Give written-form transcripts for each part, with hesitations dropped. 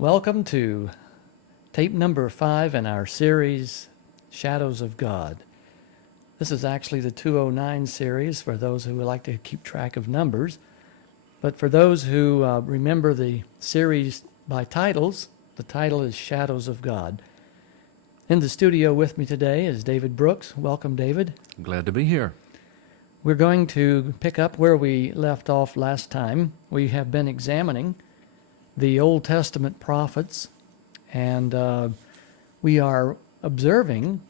Welcome to tape number 5 in our series, Shadows of God. This is actually the 209 series for those who would like to keep track of numbers. But for those who remember the series by titles, the title is Shadows of God. In the studio with me today is David Brooks. Welcome, David. Glad to be here. We're going to pick up where we left off last time. We have been examining the Old Testament prophets, and we are observing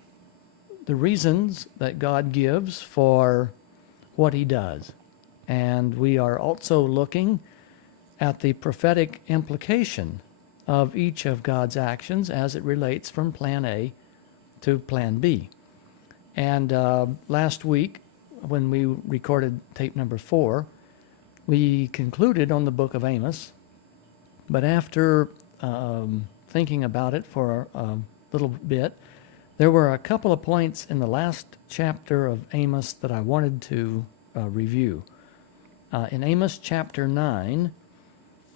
the reasons that God gives for what he does. And we are also looking at the prophetic implication of each of God's actions as it relates from plan A to plan B. And last week, when we recorded tape number 4, we concluded on the book of Amos. But after thinking about it for a little bit, there were a couple of points in the last chapter of Amos that I wanted to review. In Amos chapter 9,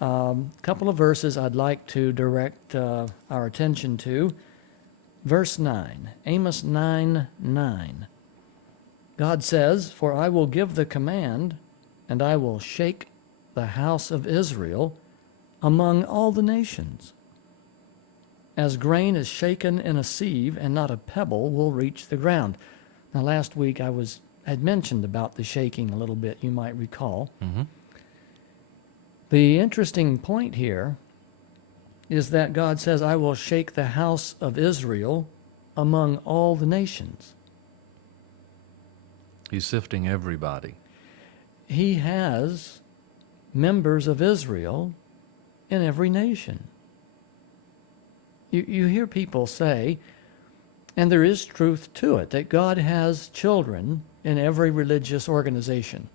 a couple of verses I'd like to direct our attention to. Verse 9, Amos 9:9. God says, "For I will give the command, and I will shake the house of Israel among all the nations. As grain is shaken in a sieve, and not a pebble will reach the ground." Now, last week I had mentioned about the shaking a little bit, you might recall. Mm-hmm. The interesting point here is that God says, "I will shake the house of Israel among all the nations." He's sifting everybody. He has members of Israel in every nation. You hear people say, and there is truth to it, that God has children in every religious organization.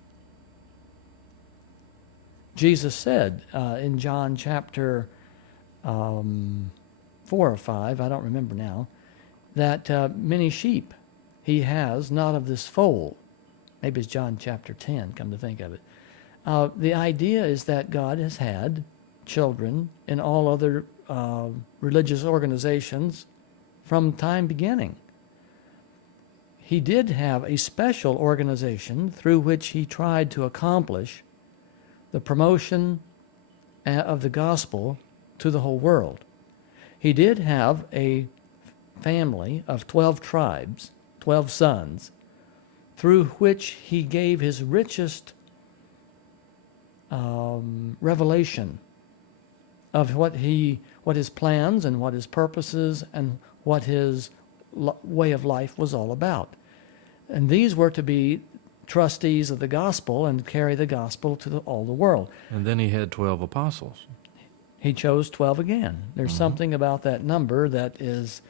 Jesus said in John chapter 4 or 5, I don't remember now, that many sheep he has, not of this fold. Maybe it's John chapter 10, come to think of it. The idea is that God has had children in all other religious organizations from time beginning. He did have a special organization through which he tried to accomplish the promotion of the gospel to the whole world. He did have a family of 12 tribes, 12 sons, through which he gave his richest revelation of what his plans and what his purposes and what his way of life was all about. And these were to be trustees of the gospel and carry the gospel to all the world. And then he had 12 apostles. He chose 12 again. There's Mm-hmm. something about that number that is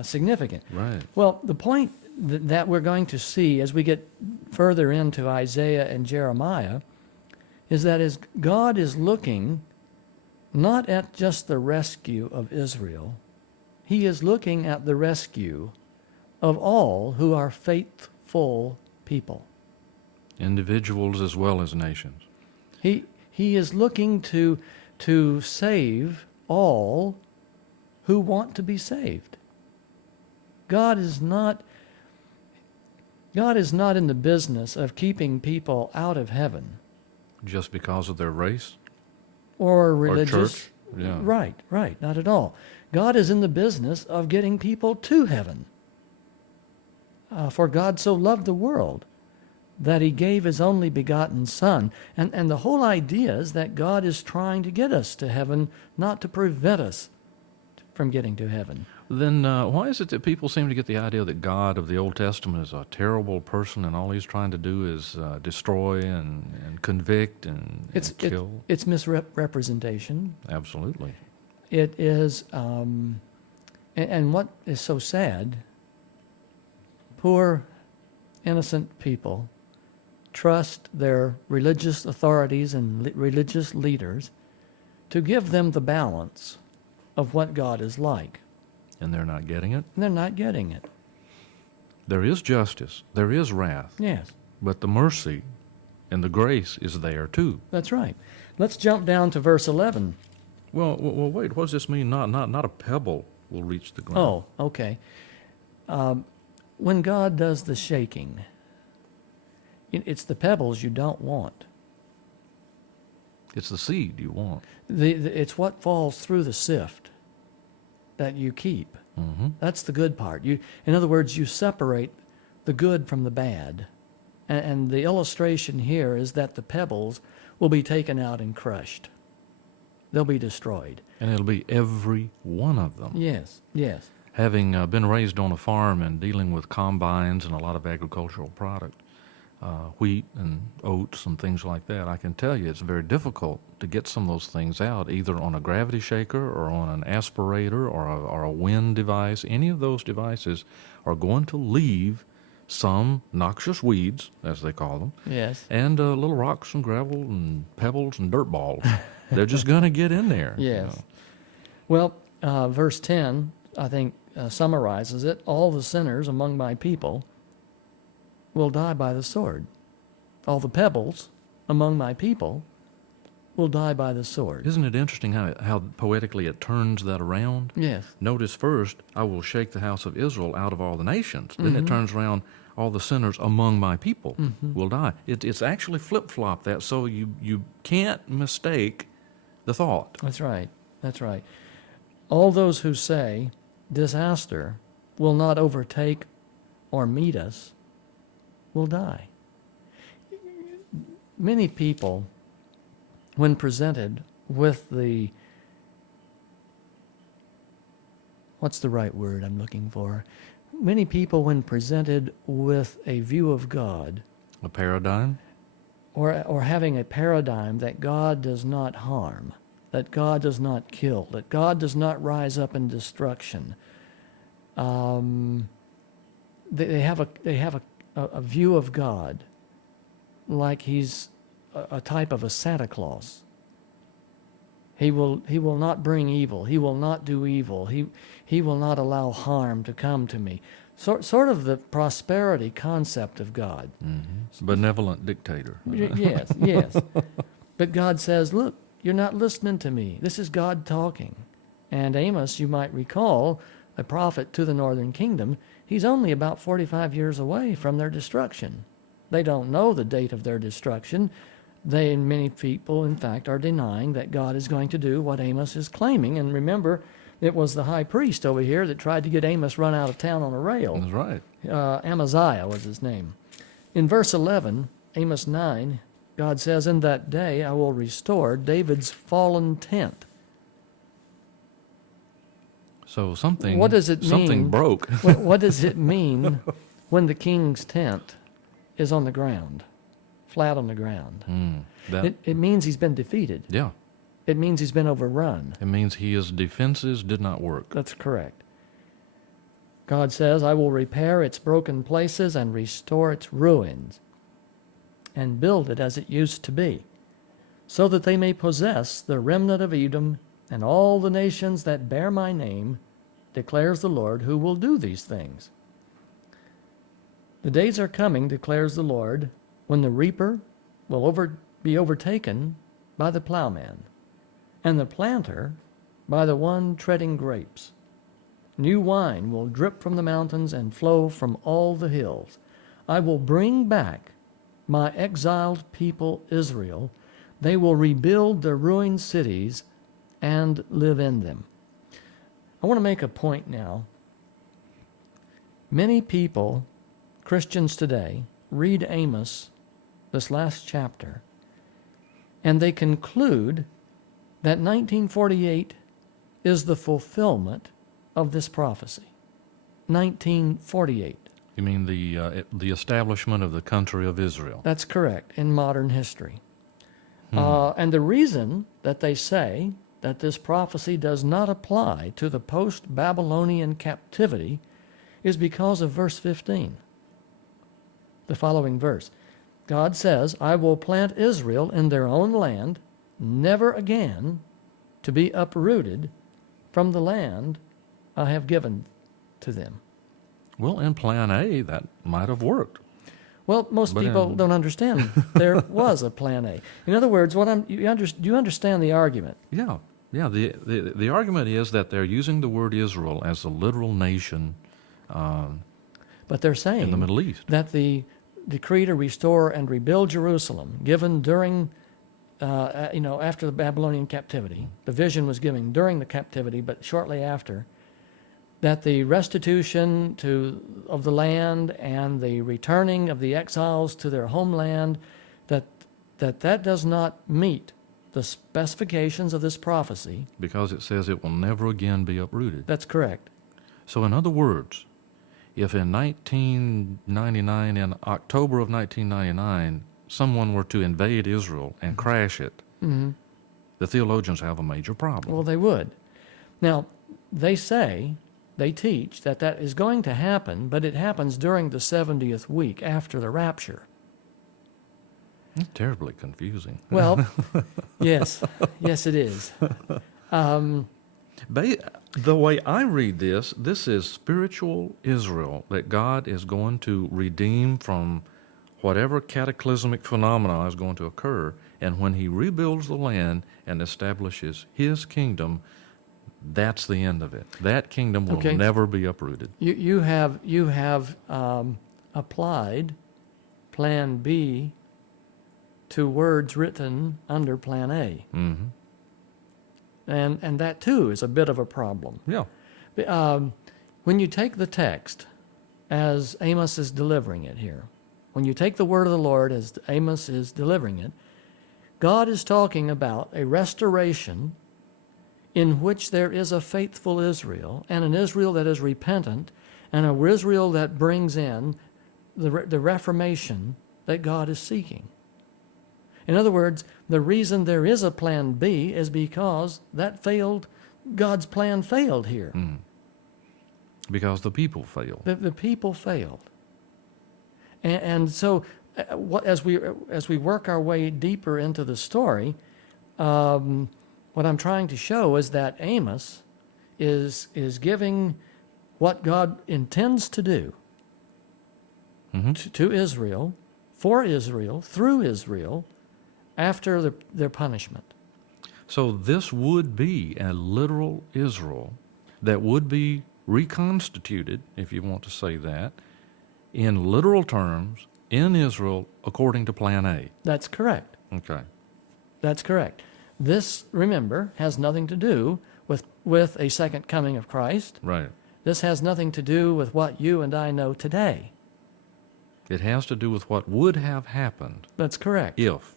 significant. Right. Well, the point that we're going to see as we get further into Isaiah and Jeremiah is that as God is looking not at just the rescue of Israel, he is looking at the rescue of all who are faithful people. Individuals as well as nations. He is looking to save all who want to be saved. God is not in the business of keeping people out of heaven. Just because of their race? Or religious. Or church? Yeah. Right, not at all. God is in the business of getting people to heaven. For God so loved the world that he gave his only begotten Son. And the whole idea is that God is trying to get us to heaven, not to prevent us from getting to heaven. Then why is it that people seem to get the idea that God of the Old Testament is a terrible person and all he's trying to do is destroy and convict and kill? It's misrepresentation. Absolutely. It is, and what is so sad, poor, innocent people trust their religious authorities and religious leaders to give them the balance of what God is like. And they're not getting it? And they're not getting it. There is justice. There is wrath. Yes. But the mercy and the grace is there too. That's right. Let's jump down to verse 11 Wait. What does this mean? Not a pebble will reach the ground. Oh, okay. When God does the shaking, it's the pebbles you don't want. It's the seed you want. It's what falls through the sift that you keep. Mm-hmm. That's the good part. In other words, you separate the good from the bad. And the illustration here is that the pebbles will be taken out and crushed. They'll be destroyed. And it'll be every one of them. Yes, yes. Having been raised on a farm and dealing with combines and a lot of agricultural product, wheat and oats and things like that, I can tell you it's very difficult to get some of those things out, either on a gravity shaker or on an aspirator or a wind device. Any of those devices are going to leave some noxious weeds, as they call them, Yes. and little rocks and gravel and pebbles and dirt balls. They're just going to get in there. Yes. Well, verse 10, I think, summarizes it. All the sinners among my people will die by the sword. All the pebbles among my people will die by the sword. Isn't it interesting how poetically it turns that around? Yes. Notice first, I will shake the house of Israel out of all the nations. Then it turns around, all the sinners among my people will die. It's actually flip-flop that, so you can't mistake the thought. That's right. That's right. All those who say disaster will not overtake or meet us will die. Many people, when presented with what's the right word I'm looking for? Many people, when presented with a view of God, A paradigm? or having a paradigm that God does not harm, that God does not kill, that God does not rise up in destruction, they have a view of God like he's a type of a Santa Claus. He will not bring evil. He will not do evil. He will not allow harm to come to me. Sort of the prosperity concept of God. Mm-hmm. Benevolent dictator. Yes, yes. But God says, look, you're not listening to me. This is God talking. And Amos, you might recall, a prophet to the northern kingdom, he's only about 45 years away from their destruction. They don't know the date of their destruction. Many people, in fact, are denying that God is going to do what Amos is claiming. And remember, it was the high priest over here that tried to get Amos run out of town on a rail. That's right. Amaziah was his name. In verse 11, Amos 9, God says, in that day I will restore David's fallen tent. So something. What does it mean? Something broke. What does it mean when the king's tent is on the ground, flat on the ground? It means he's been defeated. Yeah. It means he's been overrun. It means his defenses did not work. That's correct. God says, I will repair its broken places and restore its ruins and build it as it used to be, so that they may possess the remnant of Edom and all the nations that bear my name, declares the Lord, who will do these things. The days are coming, declares the Lord, when the reaper will be overtaken by the plowman, and the planter by the one treading grapes. New wine will drip from the mountains and flow from all the hills. I will bring back my exiled people Israel. They will rebuild their ruined cities and live in them. I want to make a point now. Many people, Christians today, read Amos, this last chapter, and they conclude that 1948 is the fulfillment of this prophecy. 1948. You mean the establishment of the country of Israel? That's correct, in modern history. And the reason that they say that this prophecy does not apply to the post-Babylonian captivity is because of verse 15. The following verse. God says, I will plant Israel in their own land, never again to be uprooted from the land I have given to them. Well, in Plan A, that might have worked. Well, most people don't understand there was a Plan A. In other words, do you understand the argument? Yeah. Yeah, the argument is that they're using the word Israel as a literal nation But they're in the saying Middle East. that the decree to restore and rebuild Jerusalem, given during, after the Babylonian captivity, the vision was given during the captivity, but shortly after, that the restitution of the land and the returning of the exiles to their homeland, that does not meet the specifications of this prophecy. Because it says it will never again be uprooted. That's correct. So in other words, if in 1999, in October of 1999, someone were to invade Israel and crash it, the theologians have a major problem. Well, they would. Now, they teach that is going to happen, but it happens during the 70th week after the rapture. It's terribly confusing. Well, yes, it is. The way I read this is spiritual Israel that God is going to redeem from whatever cataclysmic phenomena is going to occur. And when he rebuilds the land and establishes his kingdom, that's the end of it. That kingdom will never be uprooted. You have applied Plan B to words written under Plan A. Mm-hmm. And that, too, is a bit of a problem. Yeah. When you take the text as Amos is delivering it here, when you take the word of the Lord as Amos is delivering it, God is talking about a restoration in which there is a faithful Israel, and an Israel that is repentant, and an Israel that brings in the reformation that God is seeking. In other words, the reason there is a Plan B is because God's plan failed here. Mm. Because the people failed. The people failed. And so as we work our way deeper into the story, what I'm trying to show is that Amos is giving what God intends to do to Israel, for Israel, through Israel, after their punishment. So this would be a literal Israel that would be reconstituted, if you want to say that, in literal terms, in Israel, according to Plan A. That's correct. Okay. That's correct. This, remember, has nothing to do with a second coming of Christ. Right. This has nothing to do with what you and I know today. It has to do with what would have happened That's correct. if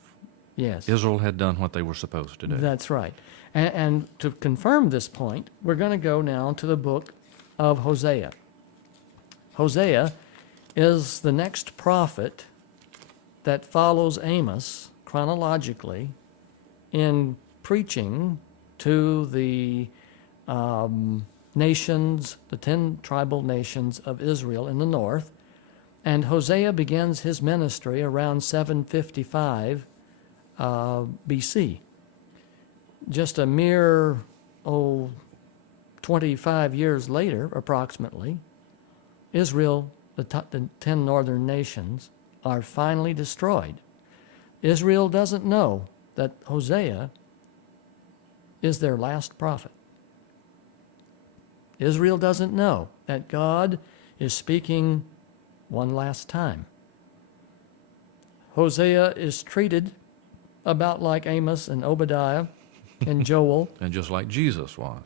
Yes. Israel had done what they were supposed to do. That's right. And to confirm this point, we're going to go now to the book of Hosea. Hosea is the next prophet that follows Amos chronologically in preaching to the nations, the 10 tribal nations of Israel in the north. And Hosea begins his ministry around 755 BC. Just a mere 25 years later, approximately, Israel, the 10 northern nations, are finally destroyed. Israel doesn't know that Hosea is their last prophet. Israel doesn't know that God is speaking one last time. Hosea is treated about like Amos and Obadiah and Joel, And just like Jesus was.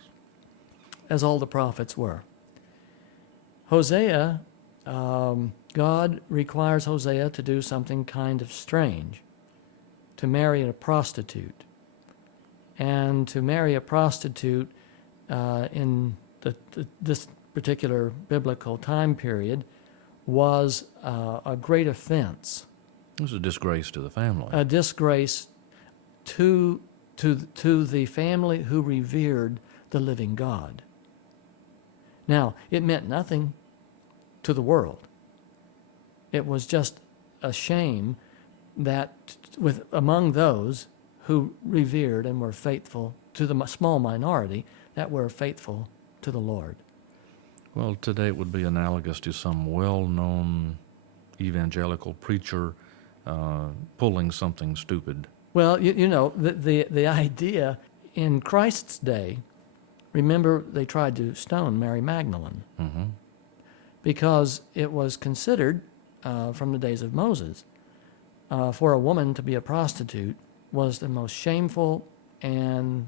as all the prophets were. Hosea, God requires Hosea to do something kind of strange, to marry a prostitute. And to marry a prostitute in this particular biblical time period was a great offense. It was a disgrace to the family. A disgrace to the family who revered the living God. Now, it meant nothing to the world. It was just a shame that among those who revered and were faithful to the small minority that were faithful to the Lord. Well, today it would be analogous to some well-known evangelical preacher pulling something stupid. Well, the idea in Christ's day, remember they tried to stone Mary Magdalene Mm-hmm. because it was considered from the days of Moses for a woman to be a prostitute was the most shameful and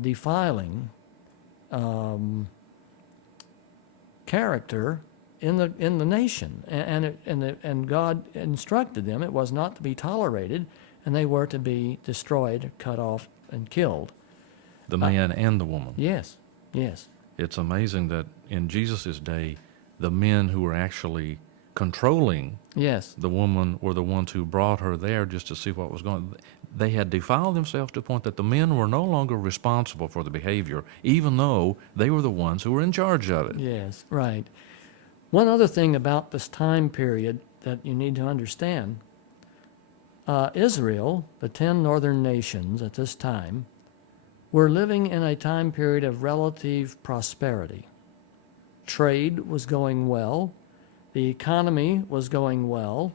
defiling character in the nation, and God instructed them it was not to be tolerated, and they were to be destroyed, cut off, and killed. The man and the woman. Yes, yes, It's amazing that in Jesus' day, the men who were actually controlling yes, the woman were the ones who brought her there just to see what was going on. They had defiled themselves to the point that the men were no longer responsible for the behavior, even though they were the ones who were in charge of it. yes, right. One other thing about this time period that you need to understand, Israel, the 10 northern nations at this time, were living in a time period of relative prosperity. Trade was going well. The economy was going well.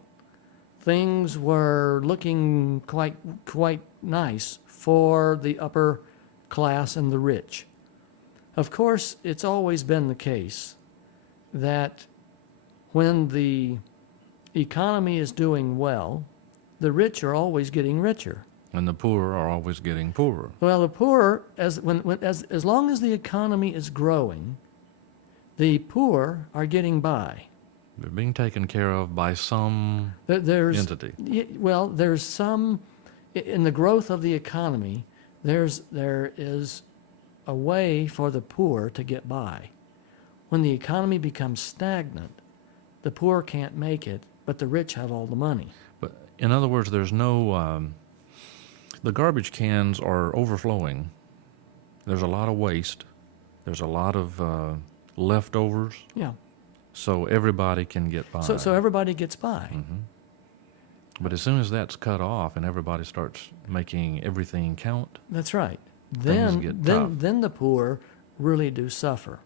Things were looking quite nice for the upper class and the rich. Of course, it's always been the case that when the economy is doing well, the rich are always getting richer. And the poor are always getting poorer. Well, the poor, as long as the economy is growing, the poor are getting by. They're being taken care of by some There's entity. well, there's some in the growth of the economy. There is a way for the poor to get by. When the economy becomes stagnant, the poor can't make it, but the rich have all the money. But in other words, there's no, the garbage cans are overflowing. There's a lot of waste. There's a lot of leftovers. Yeah. So everybody can get by. So everybody gets by. Mm-hmm. But as soon as that's cut off and everybody starts making everything count, That's right. Things get tough. Then the poor really do suffer.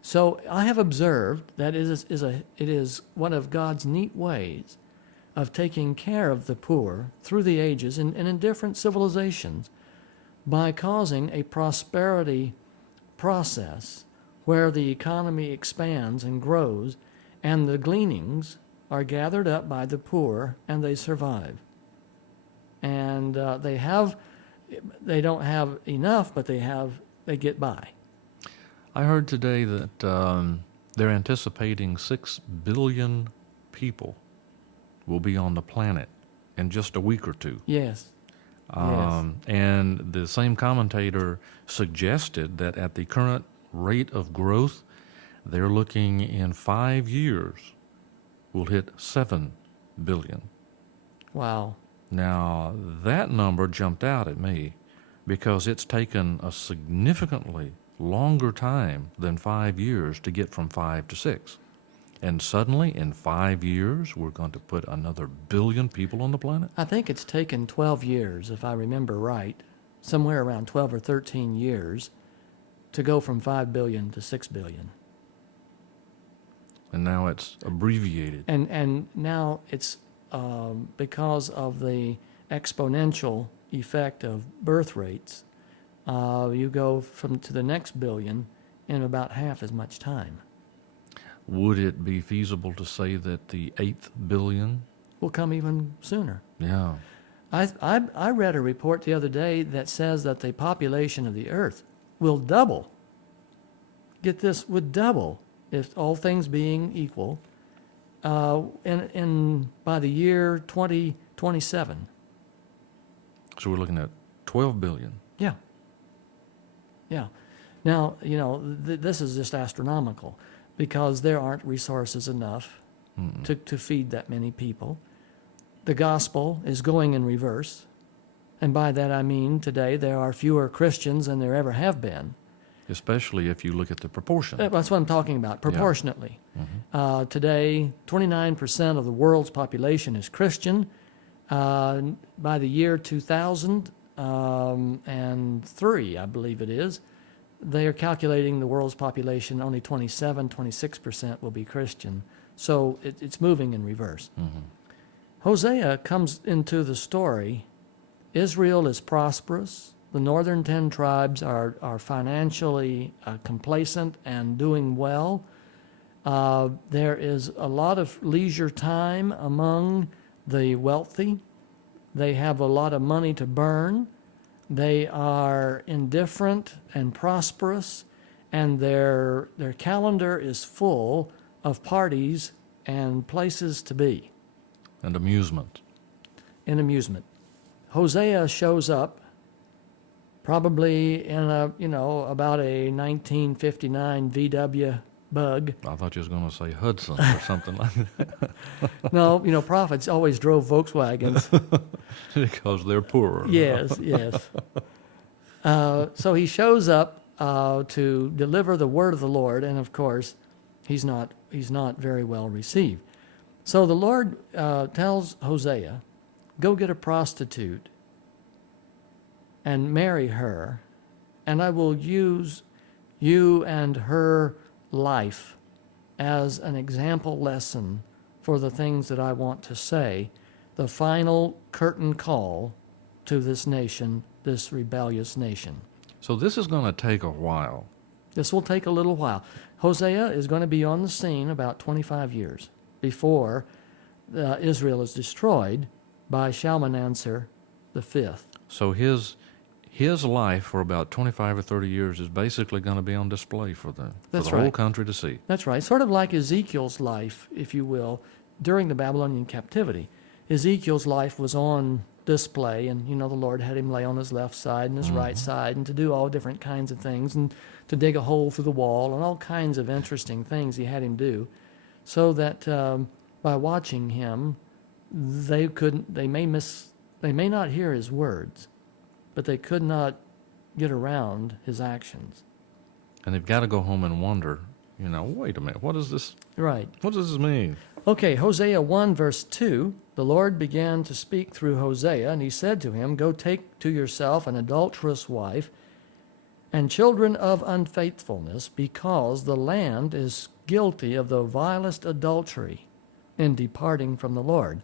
So I have observed that it is one of God's neat ways of taking care of the poor through the ages and in different civilizations by causing a prosperity process where the economy expands and grows and the gleanings are gathered up by the poor and they survive. And they don't have enough, but they get by. I heard today that they're anticipating 6 billion people will be on the planet in just a week or two. Yes. And the same commentator suggested that at the current rate of growth, they're looking in 5 years we'll hit 7 billion. Wow. Now, that number jumped out at me because it's taken a significantly longer time than 5 years to get from 5 to 6. And suddenly, in 5 years, we're going to put another billion people on the planet? I think it's taken 12 years, if I remember right, somewhere around 12 or 13 years to go from 5 billion to 6 billion. And now it's abbreviated. And now it's because of the exponential effect of birth rates, you go to the next billion in about half as much time. Would it be feasible to say that the 8th billion? Will come even sooner. Yeah. I read a report the other day that says that the population of the Earth will double. Get this, would double if all things being equal, by the year 2027. So we're looking at 12 billion. Yeah. Yeah. Now, this is just astronomical because there aren't resources enough to feed that many people. The gospel is going in reverse. And by that I mean today there are fewer Christians than there ever have been. Especially if you look at the proportion. That's what I'm talking about, proportionately. Mm-hmm. Today, 29% of the world's population is Christian. By the year 2003, I believe it is, they are calculating the world's population, only 26% will be Christian. So it's moving in reverse. Mm-hmm. Hosea comes into the story. Israel is prosperous. The northern 10 tribes are financially complacent and doing well. There is a lot of leisure time among the wealthy. They have a lot of money to burn. They are indifferent and prosperous, and their calendar is full of parties and places to be. And amusement. In amusement. Hosea shows up probably in about a 1959 VW Bug. I thought you was going to say Hudson or something like that. No, prophets always drove Volkswagens. Because they're poorer. Yes, yes. So he shows up to deliver the word of the Lord, and of course, he's not very well received. So the Lord tells Hosea, "Go get a prostitute and marry her, and I will use you and her life as an example lesson for the things that I want to say, the final curtain call to this nation, this rebellious nation." So this is going to take a while. This will take a little while. Hosea is going to be on the scene about 25 years before Israel is destroyed by Shalmaneser V. So his life for about 25 or 30 years is basically going to be on display for the whole right. country to see. That's right. Sort of like Ezekiel's life, if you will, during the Babylonian captivity. Ezekiel's life was on display, and the Lord had him lay on his left side and his right side, and to do all different kinds of things, and to dig a hole through the wall, and all kinds of interesting things he had him do, so that by watching him, they may not hear his words, but they could not get around his actions. And they've got to go home and wonder, wait a minute, what is this? Right. What does this mean? Okay, Hosea 1, verse 2, the Lord began to speak through Hosea, and he said to him, "Go take to yourself an adulterous wife and children of unfaithfulness, because the land is guilty of the vilest adultery in departing from the Lord."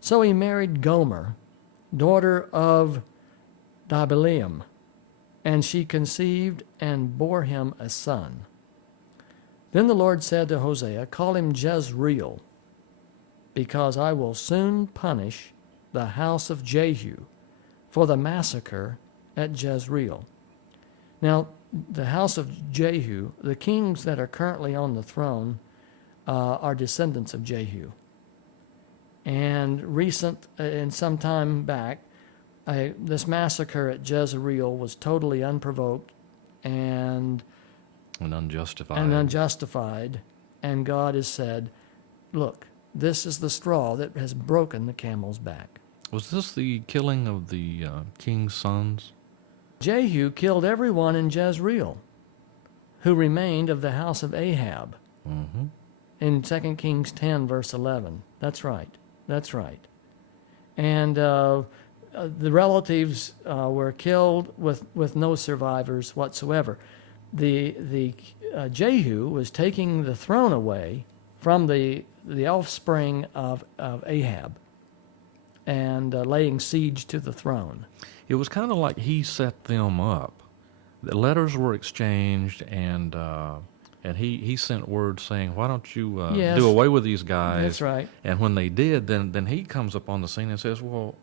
So he married Gomer, daughter of Diblaim, and she conceived and bore him a son. Then the Lord said to Hosea, "Call him Jezreel, because I will soon punish the house of Jehu for the massacre at Jezreel." Now, the house of Jehu, the kings that are currently on the throne, are descendants of Jehu. And some time back, this massacre at Jezreel was totally unprovoked and unjustified. And God has said, "Look, this is the straw that has broken the camel's back." Was this the killing of the king's sons? Jehu killed everyone in Jezreel who remained of the house of Ahab. Mm-hmm. In 2 Kings 10, verse 11. That's right. And the relatives were killed with no survivors whatsoever. The Jehu was taking the throne away from the offspring of Ahab and laying siege to the throne. It was kind of like he set them up. The letters were exchanged, and he sent word saying, "Why don't you Yes. do away with these guys?" That's right. And when they did, then he comes up on the scene and says, "Well,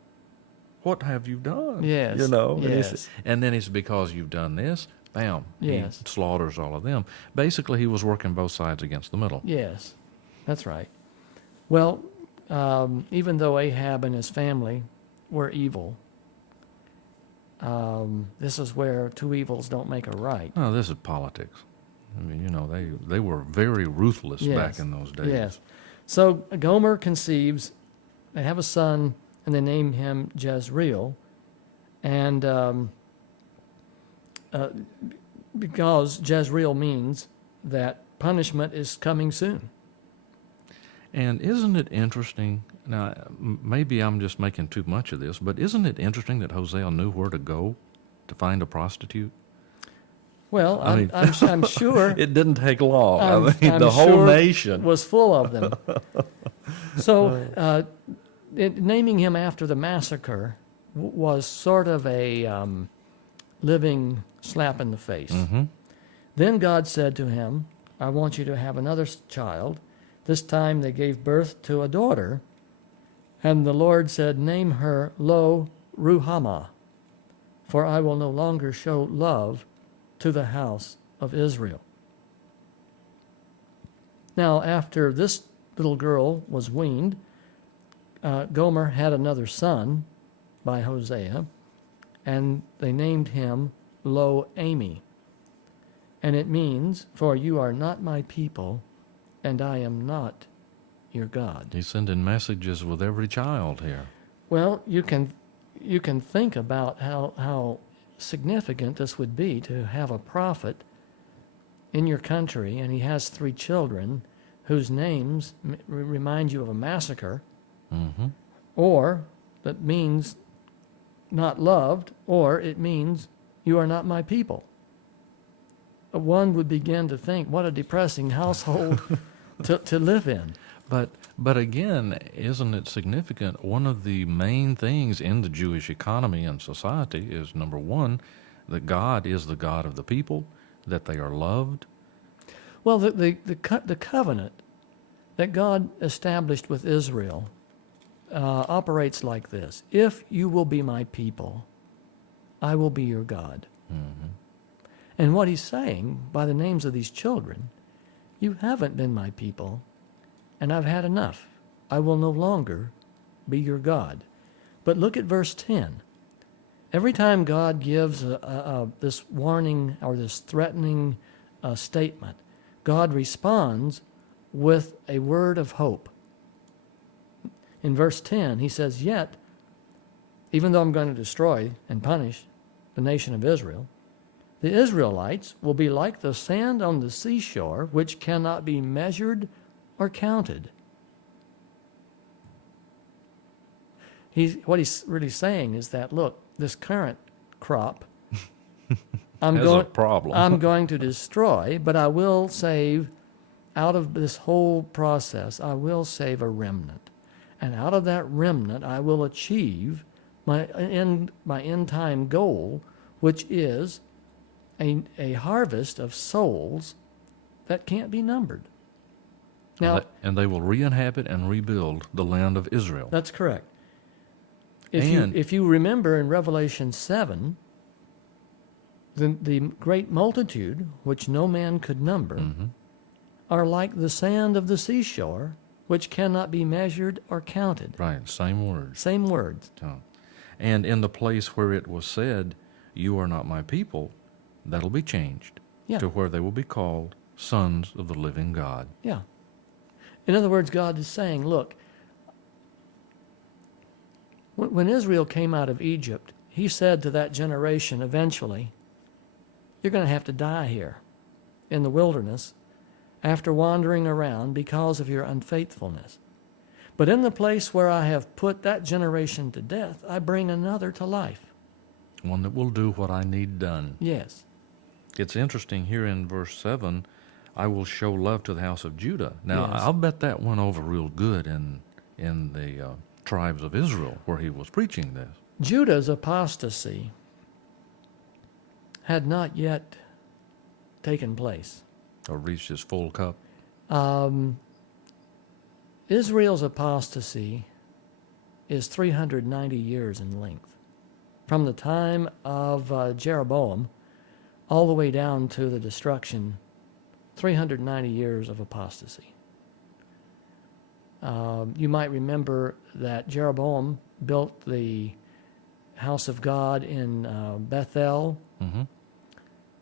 what have you done?" Yes. Yes. And then it's because you've done this. Bam. Yes. He slaughters all of them. Basically, he was working both sides against the middle. Yes, that's right. Well, even though Ahab and his family were evil, this is where two evils don't make a right. No, this is politics. I mean, they were very ruthless Yes. back in those days. Yes. So Gomer conceives, they have a son, and they name him Jezreel. And because Jezreel means that punishment is coming soon. And isn't it interesting? Now, maybe I'm just making too much of this, but isn't it interesting that Hosea knew where to go to find a prostitute? Well, I I'm sure it didn't take long. I'm the whole sure nation was full of them. So naming him after the massacre was sort of a living slap in the face. Mm-hmm. Then God said to him, I want you to have another child. This time they gave birth to a daughter. And the Lord said, name her Lo Ruhamah, for I will no longer show love to the house of Israel. Now, after this little girl was weaned, Gomer had another son by Hosea, and they named him Lo-Ami. And it means, for you are not my people, and I am not your God. He's sending messages with every child here. Well, you can think about how significant this would be to have a prophet in your country, and he has 3 children whose names remind you of a massacre, Mm-hmm. or that means not loved, or it means you are not my people. One would begin to think, what a depressing household to live in. But again, isn't it significant? One of the main things in the Jewish economy and society is, number one, that God is the God of the people, that they are loved. Well, the covenant that God established with Israel operates like this. If you will be my people, I will be your God. Mm-hmm. And what he's saying by the names of these children, you haven't been my people, and I've had enough. I will no longer be your God. But look at verse 10. Every time God gives this warning or this threatening statement, God responds with a word of hope. In verse 10, he says, yet, even though I'm going to destroy and punish the nation of Israel, the Israelites will be like the sand on the seashore, which cannot be measured or counted. What he's really saying is that, look, this current crop, I'm a problem. I'm going to destroy, but I will save, out of this whole process, I will save a remnant. And out of that remnant, I will achieve my end time goal, which is a harvest of souls that can't be numbered. Now, and they will re-inhabit and rebuild the land of Israel. that's correct. If you remember in Revelation 7, the great multitude, which no man could number, Mm-hmm. are like the sand of the seashore, which cannot be measured or counted. Right, same words. Same words. Oh. And in the place where it was said, you are not my people, that'll be changed Yeah. to where they will be called sons of the living God. Yeah. In other words, God is saying, look, when Israel came out of Egypt, he said to that generation eventually, you're going to have to die here in the wilderness after wandering around because of your unfaithfulness. But in the place where I have put that generation to death, I bring another to life. One that will do what I need done. Yes. It's interesting here in verse 7, I will show love to the house of Judah. Now, Yes. I'll bet that went over real good in the tribes of Israel where he was preaching this. Judah's apostasy had not yet taken place. Or reached his full cup. Israel's apostasy is 390 years in length. From the time of Jeroboam all the way down to the destruction, 390 years of apostasy. You might remember that Jeroboam built the house of God in Bethel. Mm-hmm.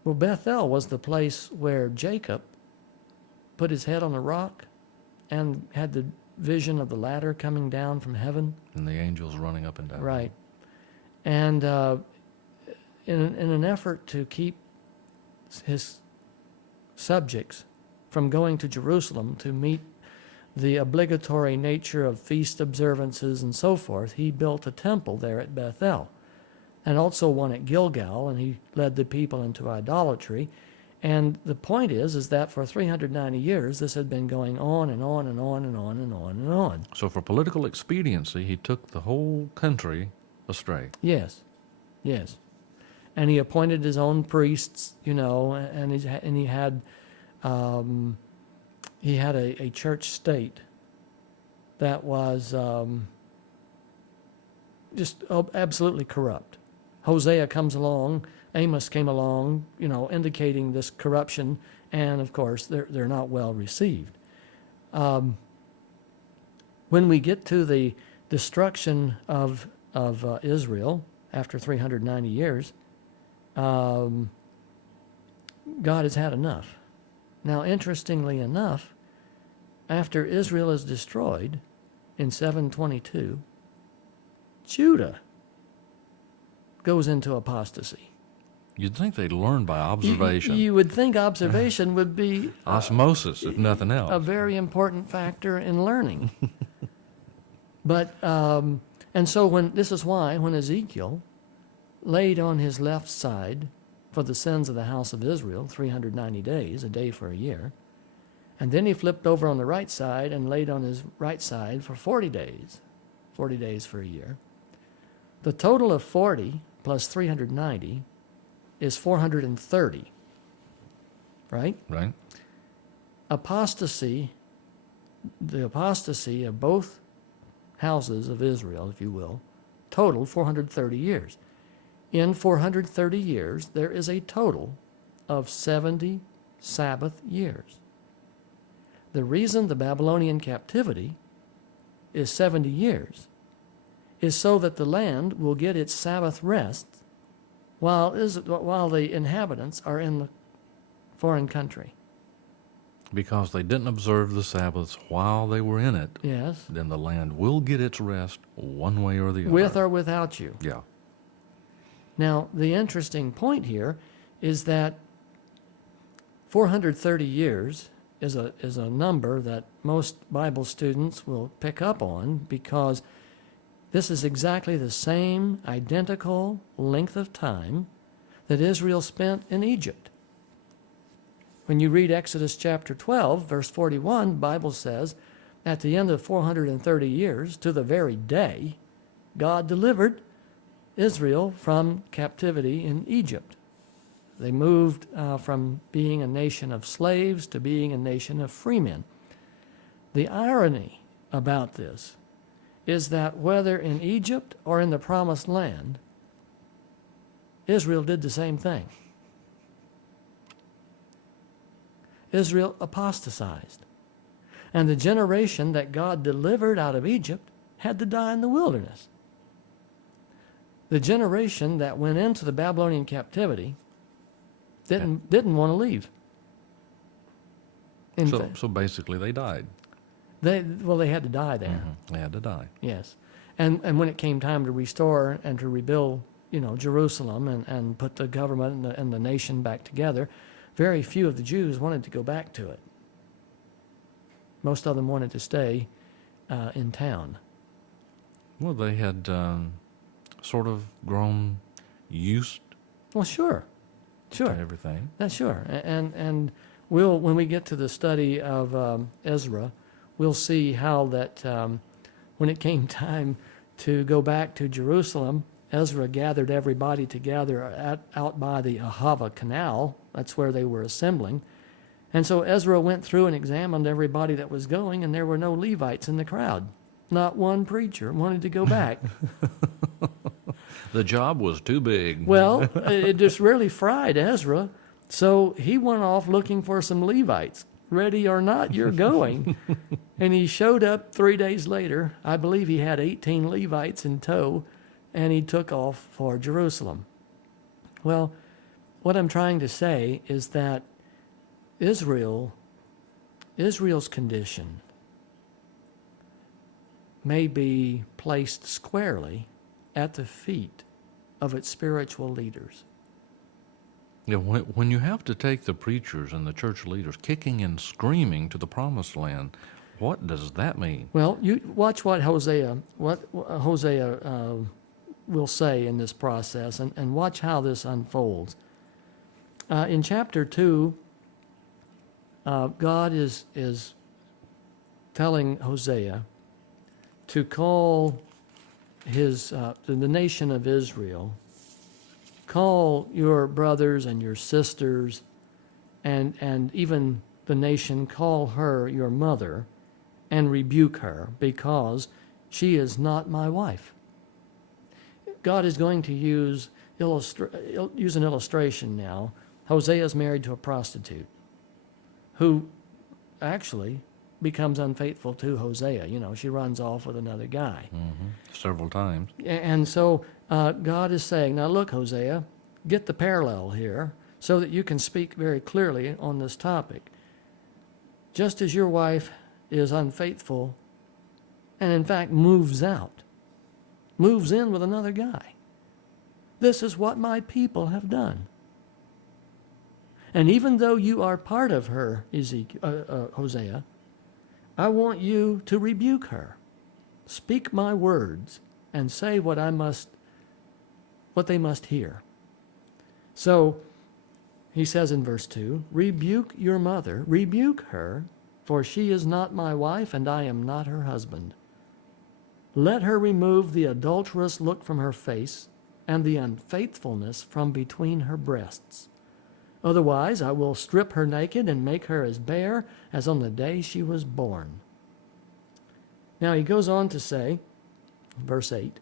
Well, Bethel was the place where Jacob put his head on a rock and had the vision of the ladder coming down from heaven. And the angels running up and down. Right. And in an effort to keep his subjects from going to Jerusalem to meet the obligatory nature of feast observances and so forth, he built a temple there at Bethel, and also one at Gilgal, and he led the people into idolatry. And the point is that for 390 years, this had been going on and on and on and on and on and on. So for political expediency, he took the whole country astray. Yes, yes. and he appointed his own priests, and he had a church state that was just absolutely corrupt. Hosea comes along, Amos came along, indicating this corruption, and of course they're not well received. When we get to the destruction of Israel after 390 years, God has had enough. Now, interestingly enough, after Israel is destroyed in 722, Judah goes into apostasy. You'd think they'd learn by observation. You would think observation would be Osmosis, if nothing else. a very important factor in learning. But and so this is why when Ezekiel laid on his left side for the sins of the house of Israel 390 days, a day for a year, and then he flipped over on the right side and laid on his right side for 40 days for a year. The total of 40 plus 390 is 430, right? Right. Apostasy, the apostasy of both houses of Israel, if you will, totaled 430 years. In 430 years, there is a total of 70 Sabbath years. The reason the Babylonian captivity is 70 years is so that the land will get its Sabbath rest while the inhabitants are in the foreign country. Because they didn't observe the Sabbaths while they were in it, Yes. then the land will get its rest one way or the other. With or without you. Yeah. Now, the interesting point here is that 430 years is a number that most Bible students will pick up on, because this is exactly the same identical length of time that Israel spent in Egypt. When you read Exodus chapter 12, verse 41, the Bible says, at the end of 430 years, to the very day, God delivered Israel from captivity in Egypt. They moved from being a nation of slaves to being a nation of free men. The irony about this is that whether in Egypt or in the Promised Land, Israel did the same thing. Israel apostatized. And the generation that God delivered out of Egypt had to die in the wilderness. The generation that went into the Babylonian captivity didn't want to leave. So basically they died. They had to die there. Mm-hmm. They had to die. Yes. And when it came time to restore and to rebuild, Jerusalem and put the government and the nation back together, very few of the Jews wanted to go back to it. Most of them wanted to stay in town. Well, they had sort of grown used Well, sure. to everything. That's sure. And when we get to the study of Ezra, we'll see how that when it came time to go back to Jerusalem, Ezra gathered everybody together out by the Ahava Canal. That's where they were assembling. And so Ezra went through and examined everybody that was going, and there were no Levites in the crowd. Not one preacher wanted to go back. The job was too big. Well, it just really fried Ezra. So he went off looking for some Levites. Ready or not, you're going. And he showed up 3 days later. I believe he had 18 Levites in tow, and he took off for Jerusalem. Well, what I'm trying to say is that Israel's condition may be placed squarely at the feet of its spiritual leaders. Yeah, when you have to take the preachers and the church leaders kicking and screaming to the promised land, what does that mean? Well, you watch what Hosea will say in this process, and watch how this unfolds. In chapter 2, God is telling Hosea to call the nation of Israel, call your brothers and your sisters and even the nation, call her your mother and rebuke her, because she is not my wife. God is going to use an illustration now. Hosea is married to a prostitute who actually becomes unfaithful to Hosea. You know, she runs off with another guy. Several times. And so God is saying, now look, Hosea, get the parallel here so that you can speak very clearly on this topic. Just as your wife is unfaithful and in fact moves in with another guy, this is what my people have done. And even though you are part of her, Hosea, I want you to rebuke her. Speak my words and say what they must hear. So he says in verse 2, rebuke your mother, rebuke her, for she is not my wife and I am not her husband. Let her remove the adulterous look from her face and the unfaithfulness from between her breasts. Otherwise, I will strip her naked and make her as bare as on the day she was born. Now he goes on to say, verse 8,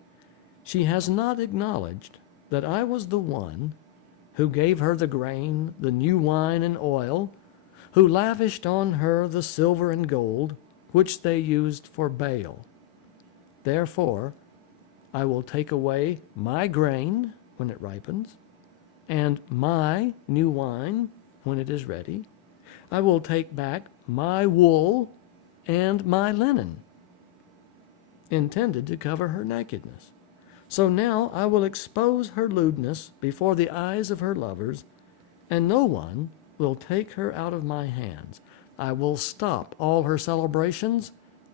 she has not acknowledged that I was the one who gave her the grain, the new wine and oil, who lavished on her the silver and gold, which they used for Baal. Therefore, I will take away my grain when it ripens, and my new wine when it is ready. I will take back my wool and my linen, intended to cover her nakedness. So now I will expose her lewdness before the eyes of her lovers, and no one will take her out of my hands. I will stop all her celebrations,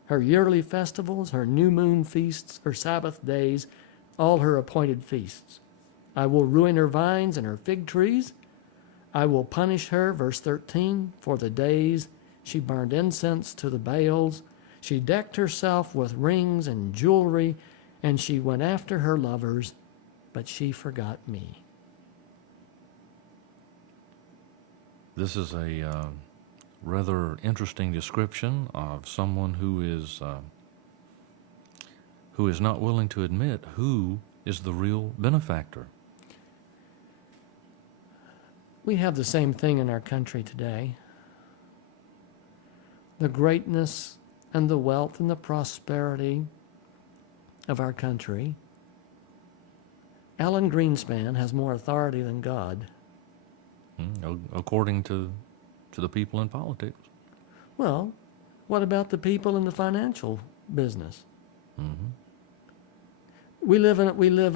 her yearly festivals, her new moon feasts, her Sabbath days, all her appointed feasts. I will ruin her vines and her fig trees. I will punish her, verse 13, for the days she burned incense to the Baals. She decked herself with rings and jewelry, and she went after her lovers, but she forgot me. This is a rather interesting description of someone who is not willing to admit who is the real benefactor. We have the same thing in our country today. The greatness and the wealth and the prosperity of our country. Alan Greenspan has more authority than God. According to the people in politics. Well, what about the people in the financial business? Mm-hmm. We live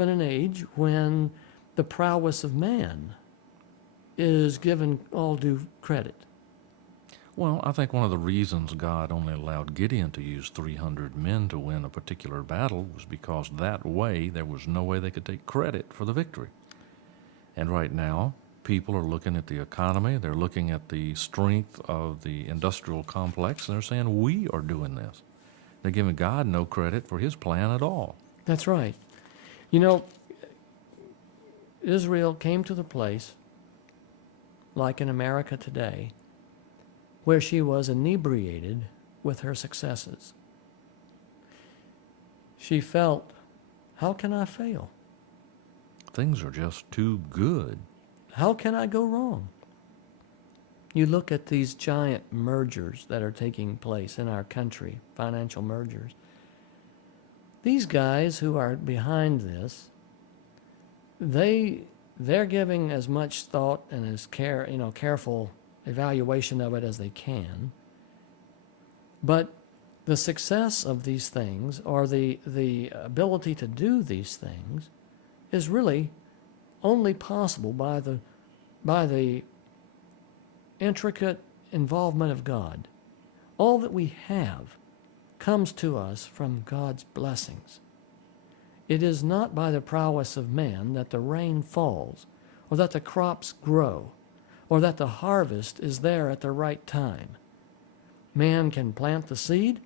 in an age when the prowess of man is given all due credit. Well, I think one of the reasons God only allowed Gideon to use 300 men to win a particular battle was because that way there was no way they could take credit for the victory. And right now, people are looking at the economy, they're looking at the strength of the industrial complex, and they're saying, we are doing this. They're giving God no credit for his plan at all. That's right. You know, Israel came to the place, like in America today, where she was inebriated with her successes. She felt, how can I fail? Things are just too good. How can I go wrong? You look at these giant mergers that are taking place in our country, financial mergers. These guys who are behind this, they're giving as much thought and as careful evaluation of it as they can. But the success of these things, or the ability to do these things, is really only possible by the intricate involvement of God. All that we have comes to us from God's blessings. It is not by the prowess of man that the rain falls, or that the crops grow, or that the harvest is there at the right time. Man can plant the seed,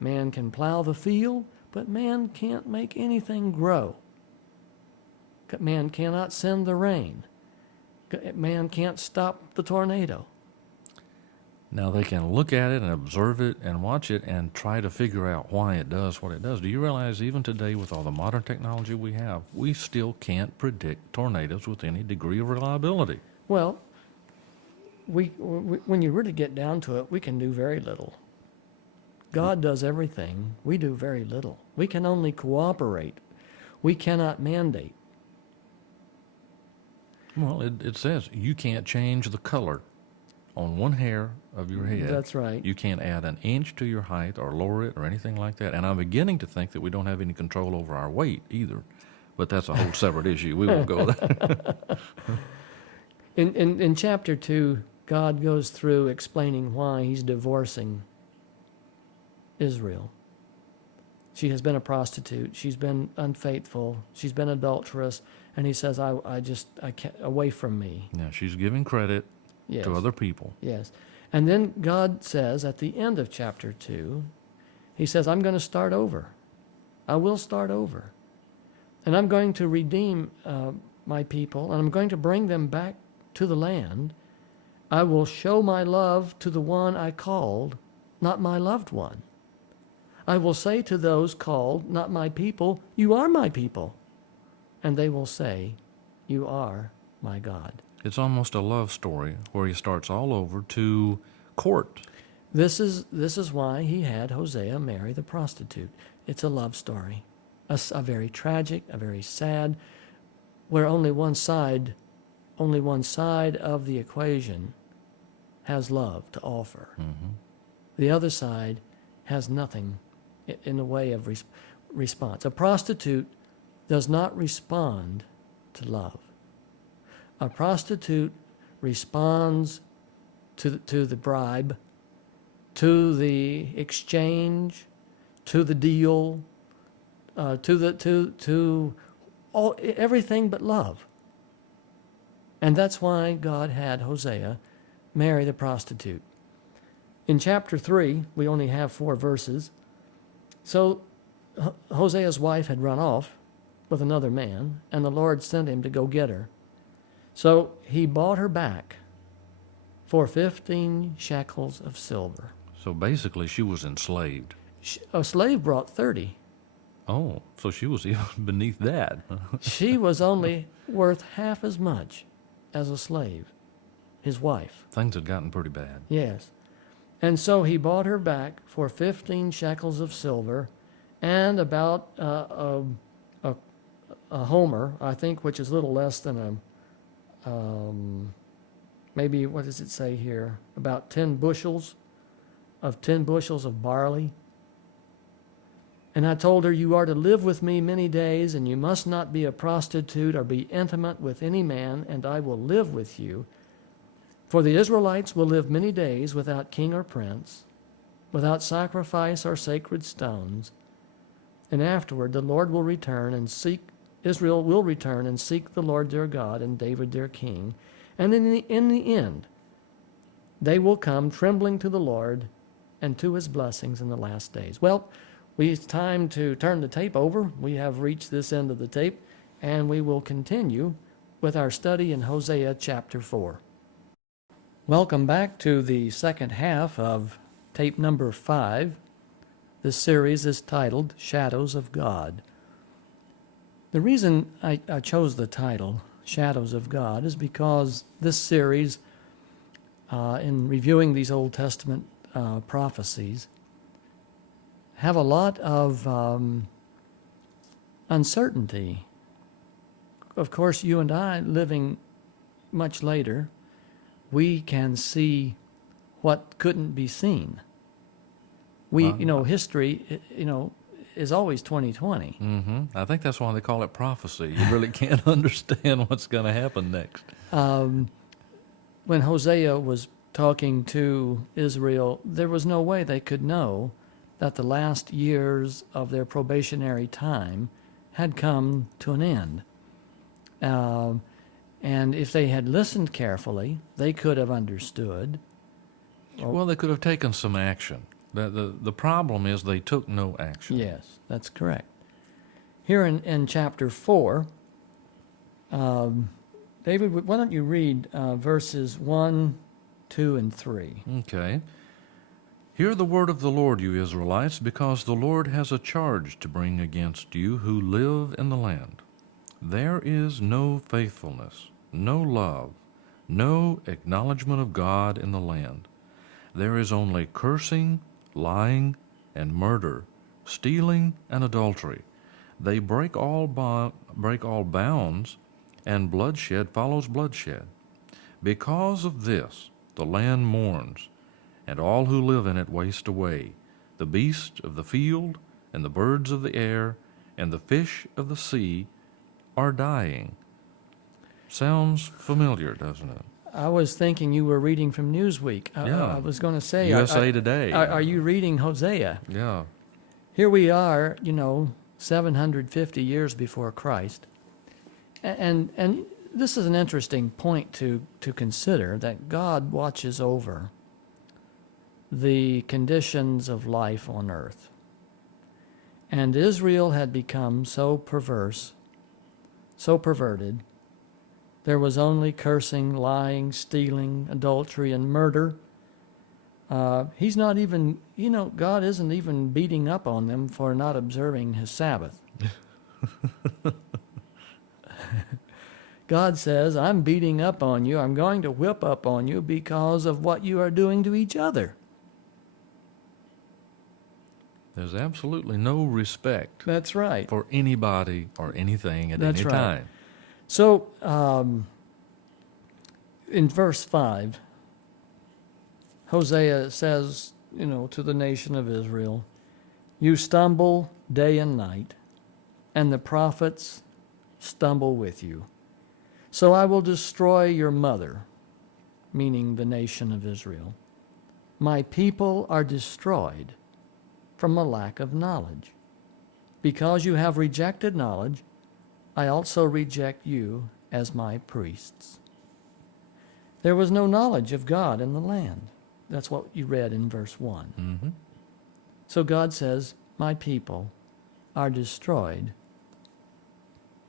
man can plow the field, but man can't make anything grow. Man cannot send the rain. Man can't stop the tornado. Now they can look at it and observe it and watch it and try to figure out why it does what it does. Do you realize even today with all the modern technology we have, we still can't predict tornadoes with any degree of reliability? Well, when you really get down to it, we can do very little. God does everything. We do very little. We can only cooperate. We cannot mandate. Well, it says you can't change the color on one hair of your head. That's right. You can't add an inch to your height or lower it or anything like that. And I'm beginning to think that we don't have any control over our weight either. But that's a whole separate issue. We won't go there. In chapter 2, God goes through explaining why he's divorcing Israel. She has been a prostitute. She's been unfaithful. She's been adulterous. And he says, I can't, away from me. Now, she's giving credit Yes. to other people. Yes. And then God says at the end of chapter 2, he says, I'm going to start over. I will start over. And I'm going to redeem my people, and I'm going to bring them back to the land. I will show my love to the one I called, not my loved one. I will say to those called, not my people, you are my people. And they will say, you are my God. It's almost a love story where he starts all over to court. This is why he had Hosea marry the prostitute. It's a love story, a very tragic, a very sad, where only one side of the equation has love to offer. Mm-hmm. The other side has nothing in the way of response. A prostitute does not respond to love. A prostitute responds to the bribe, to the exchange, to the deal, to all everything but love. And that's why God had Hosea marry the prostitute. In chapter 3, we only have 4 verses. So Hosea's wife had run off with another man, and the Lord sent him to go get her. So he bought her back for 15 shekels of silver. So basically, she was enslaved. A slave brought 30. Oh, so she was even beneath that. She was only worth half as much as a slave, his wife. Things had gotten pretty bad. Yes. And so he bought her back for 15 shekels of silver and about a homer, I think, which is a little less than maybe, what does it say here? About 10 bushels of barley. And I told her, you are to live with me many days, and you must not be a prostitute or be intimate with any man, and I will live with you. For the Israelites will live many days without king or prince, without sacrifice or sacred stones. And afterward the Lord will return and seek, Israel will return and seek the Lord their God and David their king. And in the end, they will come trembling to the Lord and to his blessings in the last days. Well, it's time to turn the tape over. We have reached this end of the tape, and we will continue with our study in Hosea chapter 4. Welcome back to the second half of tape number 5. This series is titled Shadows of God. The reason I chose the title, Shadows of God, is because this series, in reviewing these Old Testament prophecies, have a lot of uncertainty. Of course, you and I, living much later, we can see what couldn't be seen. History, is always 20/20. Mm-hmm. I think that's why they call it prophecy. You really can't understand what's going to happen next. When Hosea was talking to Israel, there was no way they could know that the last years of their probationary time had come to an end. And if they had listened carefully, they could have understood. Well, they could have taken some action. The problem is they took no action. Yes, that's correct. Here in chapter 4, David, why don't you read verses 1, 2, and 3? Okay. Hear the word of the Lord, you Israelites, because the Lord has a charge to bring against you who live in the land. There is no faithfulness, no love, no acknowledgement of God in the land. There is only cursing, lying, and murder, stealing, and adultery. They break all bounds, and bloodshed follows bloodshed. Because of this, the land mourns, and all who live in it waste away. The beasts of the field, and the birds of the air, and the fish of the sea are dying. Sounds familiar, doesn't it? I was thinking you were reading from Newsweek. Yeah. I was going to say, USA Today. Are you reading Hosea? Yeah. Here we are, 750 years before Christ. And this is an interesting point to consider, that God watches over the conditions of life on earth. And Israel had become so perverse, so perverted. There was only cursing, lying, stealing, adultery, and murder. He's not even, God isn't even beating up on them for not observing his Sabbath. God says, I'm beating up on you. I'm going to whip up on you because of what you are doing to each other. There's absolutely no respect That's right. for anybody or anything at That's any right. time. So, in verse 5, Hosea says, to the nation of Israel, you stumble day and night, and the prophets stumble with you. So I will destroy your mother, meaning the nation of Israel. My people are destroyed from a lack of knowledge. Because you have rejected knowledge, I also reject you as my priests. There was no knowledge of God in the land. That's what you read in verse 1. Mm-hmm. So God says, my people are destroyed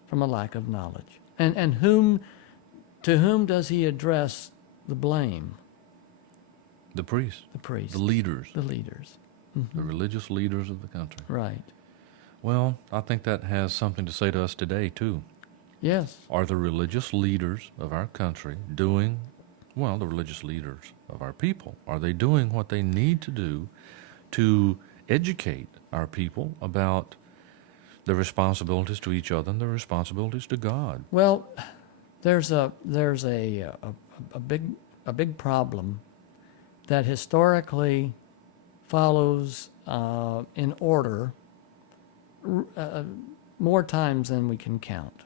from a lack of knowledge. And to whom does he address the blame? The priests, The priests. the leaders, The leaders. the religious leaders of the country. Right. Well, I think that has something to say to us today, too. Yes. Are the religious leaders of our country doing, the religious leaders of our people, are they doing what they need to do to educate our people about their responsibilities to each other and their responsibilities to God? Well, there's a big problem that historically follows in order more times than we can count.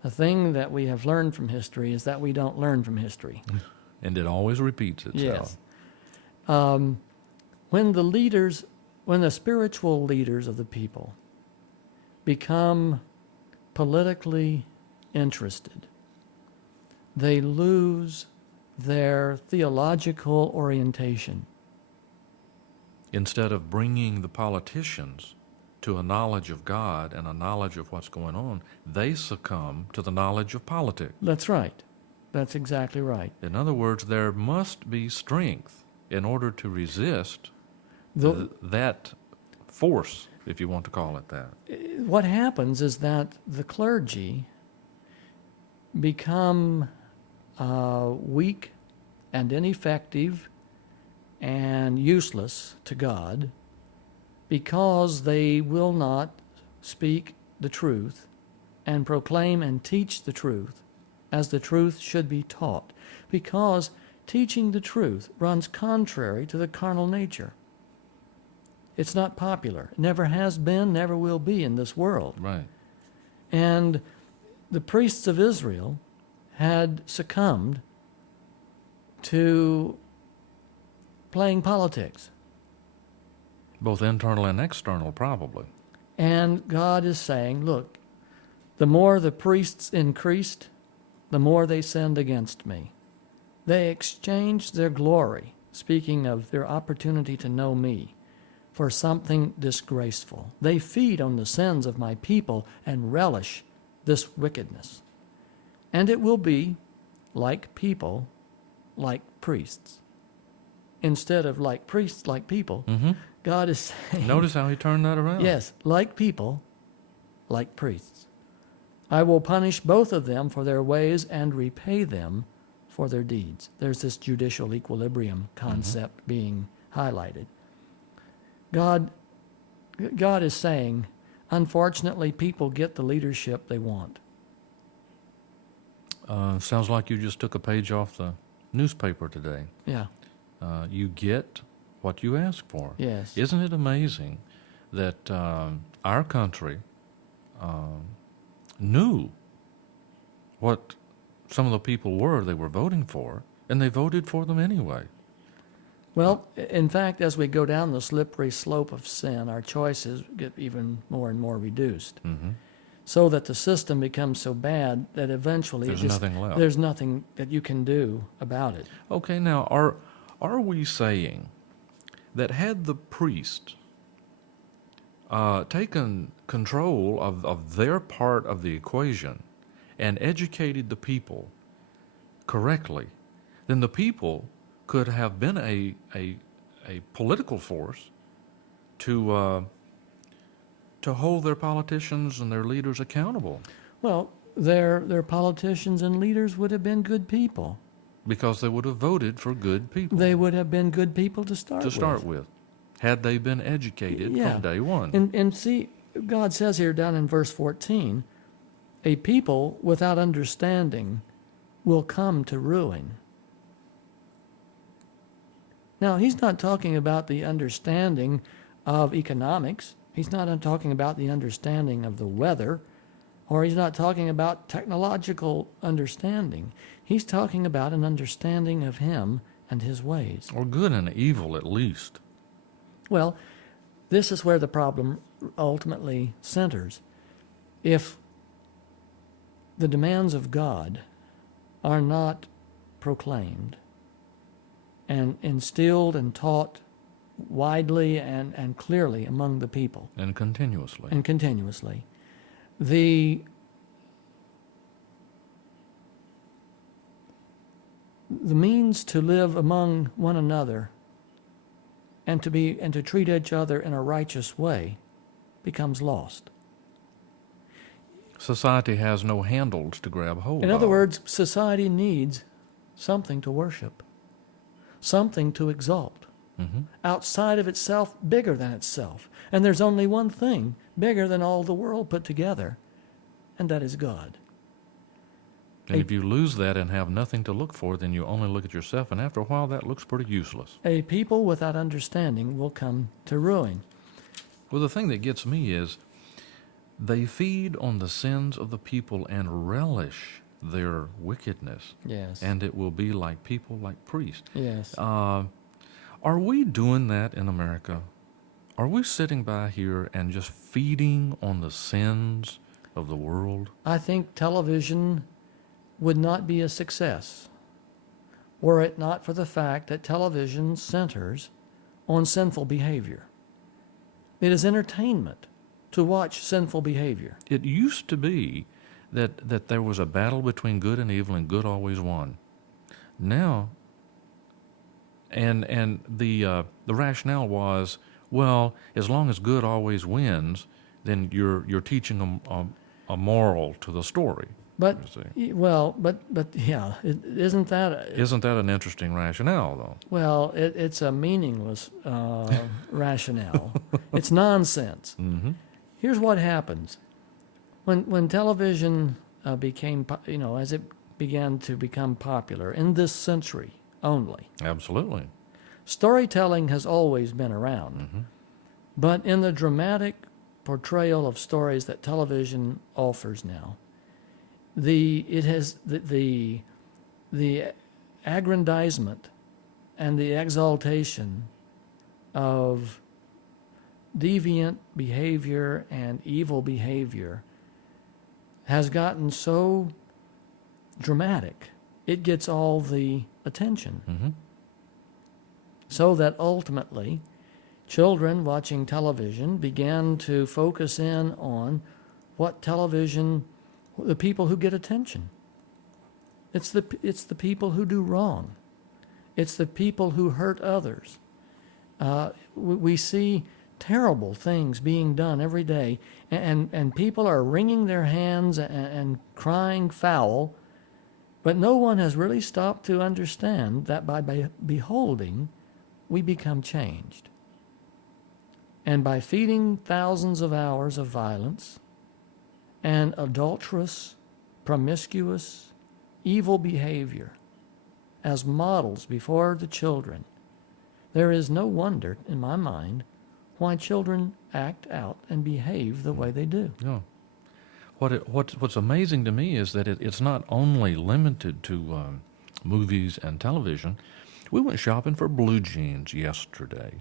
The thing that we have learned from history is that we don't learn from history. And it always repeats itself. Yes. When the spiritual leaders of the people become politically interested, they lose their theological orientation. Instead of bringing the politicians to a knowledge of God and a knowledge of what's going on, they succumb to the knowledge of politics. That's right. That's exactly right. In other words, there must be strength in order to resist that force, if you want to call it that. What happens is that the clergy become weak and ineffective and useless to God because they will not speak the truth and proclaim and teach the truth as the truth should be taught, because teaching the truth runs contrary to the carnal nature. It's not popular. It never has been, never will be in this world. Right. And the priests of Israel had succumbed to playing politics. Both internal and external, probably. And God is saying, look, the more the priests increased, the more they sinned against me. They exchanged their glory, speaking of their opportunity to know me, for something disgraceful. They feed on the sins of my people and relish this wickedness. And it will be like people, like priests. Instead of like priests, like people, Mm-hmm. God is saying, Notice how he turned that around. yes, like people, like priests. I will punish both of them for their ways and repay them for their deeds. There's this judicial equilibrium concept being highlighted. God is saying, unfortunately, people get the leadership they want. Sounds like you just took a page off the newspaper today. Yeah, You get what you ask for. yes. Isn't it amazing that our country knew what some of the people were they were voting for, and they voted for them anyway? Well, in fact, as we go down the slippery slope of sin, our choices get even more and more reduced, Mm-hmm. so that the system becomes so bad that eventually There's nothing left. there's nothing that you can do about it. Okay, now are we saying that had the priest taken control of their part of the equation and educated the people correctly, then the people could have been a political force to hold their politicians and their leaders accountable, Well, their politicians and leaders would have been good people. because they would have voted for good people They would have been good people to start with, had they been educated Yeah. from day one. And see, God says here down in verse 14, a people without understanding will come to ruin. Now, he's not talking about the understanding of economics. He's not talking about the understanding of the weather, or he's not talking about technological understanding. He's talking about an understanding of him and his ways. Or good and evil, at least. Well, this is where the problem ultimately centers. If the demands of God are not proclaimed and instilled and taught widely and clearly among the people And continuously. and continuously, the means to live among one another and to treat each other in a righteous way becomes lost. Society has no handles to grab hold of. In other words, society needs something to worship, something to exalt, Mm-hmm. outside of itself, bigger than itself. And there's only one thing bigger than all the world put together, and that is God. And if you lose that and have nothing to look for, then you only look at yourself, and after a while that looks pretty useless. A people without understanding will come to ruin. Well, the thing that gets me is they feed on the sins of the people and relish their wickedness, Yes. and it will be like people, like priests. Yes. Are we doing that in America? Are we sitting by here and just feeding on the sins of the world? I think television would not be a success were it not for the fact that television centers on sinful behavior. It is entertainment to watch sinful behavior. It used to be that there was a battle between good and evil, and good always won. Now, and the rationale was, well, as long as good always wins, then you're teaching them a moral to the story. But you see. but yeah, isn't that Isn't that an interesting rationale, though? well? It's a meaningless rationale. It's nonsense. Mm-hmm. Here's what happens when television became, as it began to become popular in this century only. Absolutely. Storytelling has always been around, Mm-hmm. but in the dramatic portrayal of stories that television offers now, the aggrandizement and the exaltation of deviant behavior and evil behavior has gotten so dramatic, it gets all the attention. Mm-hmm. So that ultimately, children watching television began to focus in on what television, the people who get attention. It's the people who do wrong. It's the people who hurt others. We see terrible things being done every day, and people are wringing their hands and crying foul, but no one has really stopped to understand that by beholding, we become changed. And by feeding thousands of hours of violence and adulterous, promiscuous, evil behavior as models before the children, there is no wonder, in my mind, why children act out and behave the way they do. Yeah. What's amazing to me is that it's not only limited to movies and television. We went shopping for blue jeans yesterday,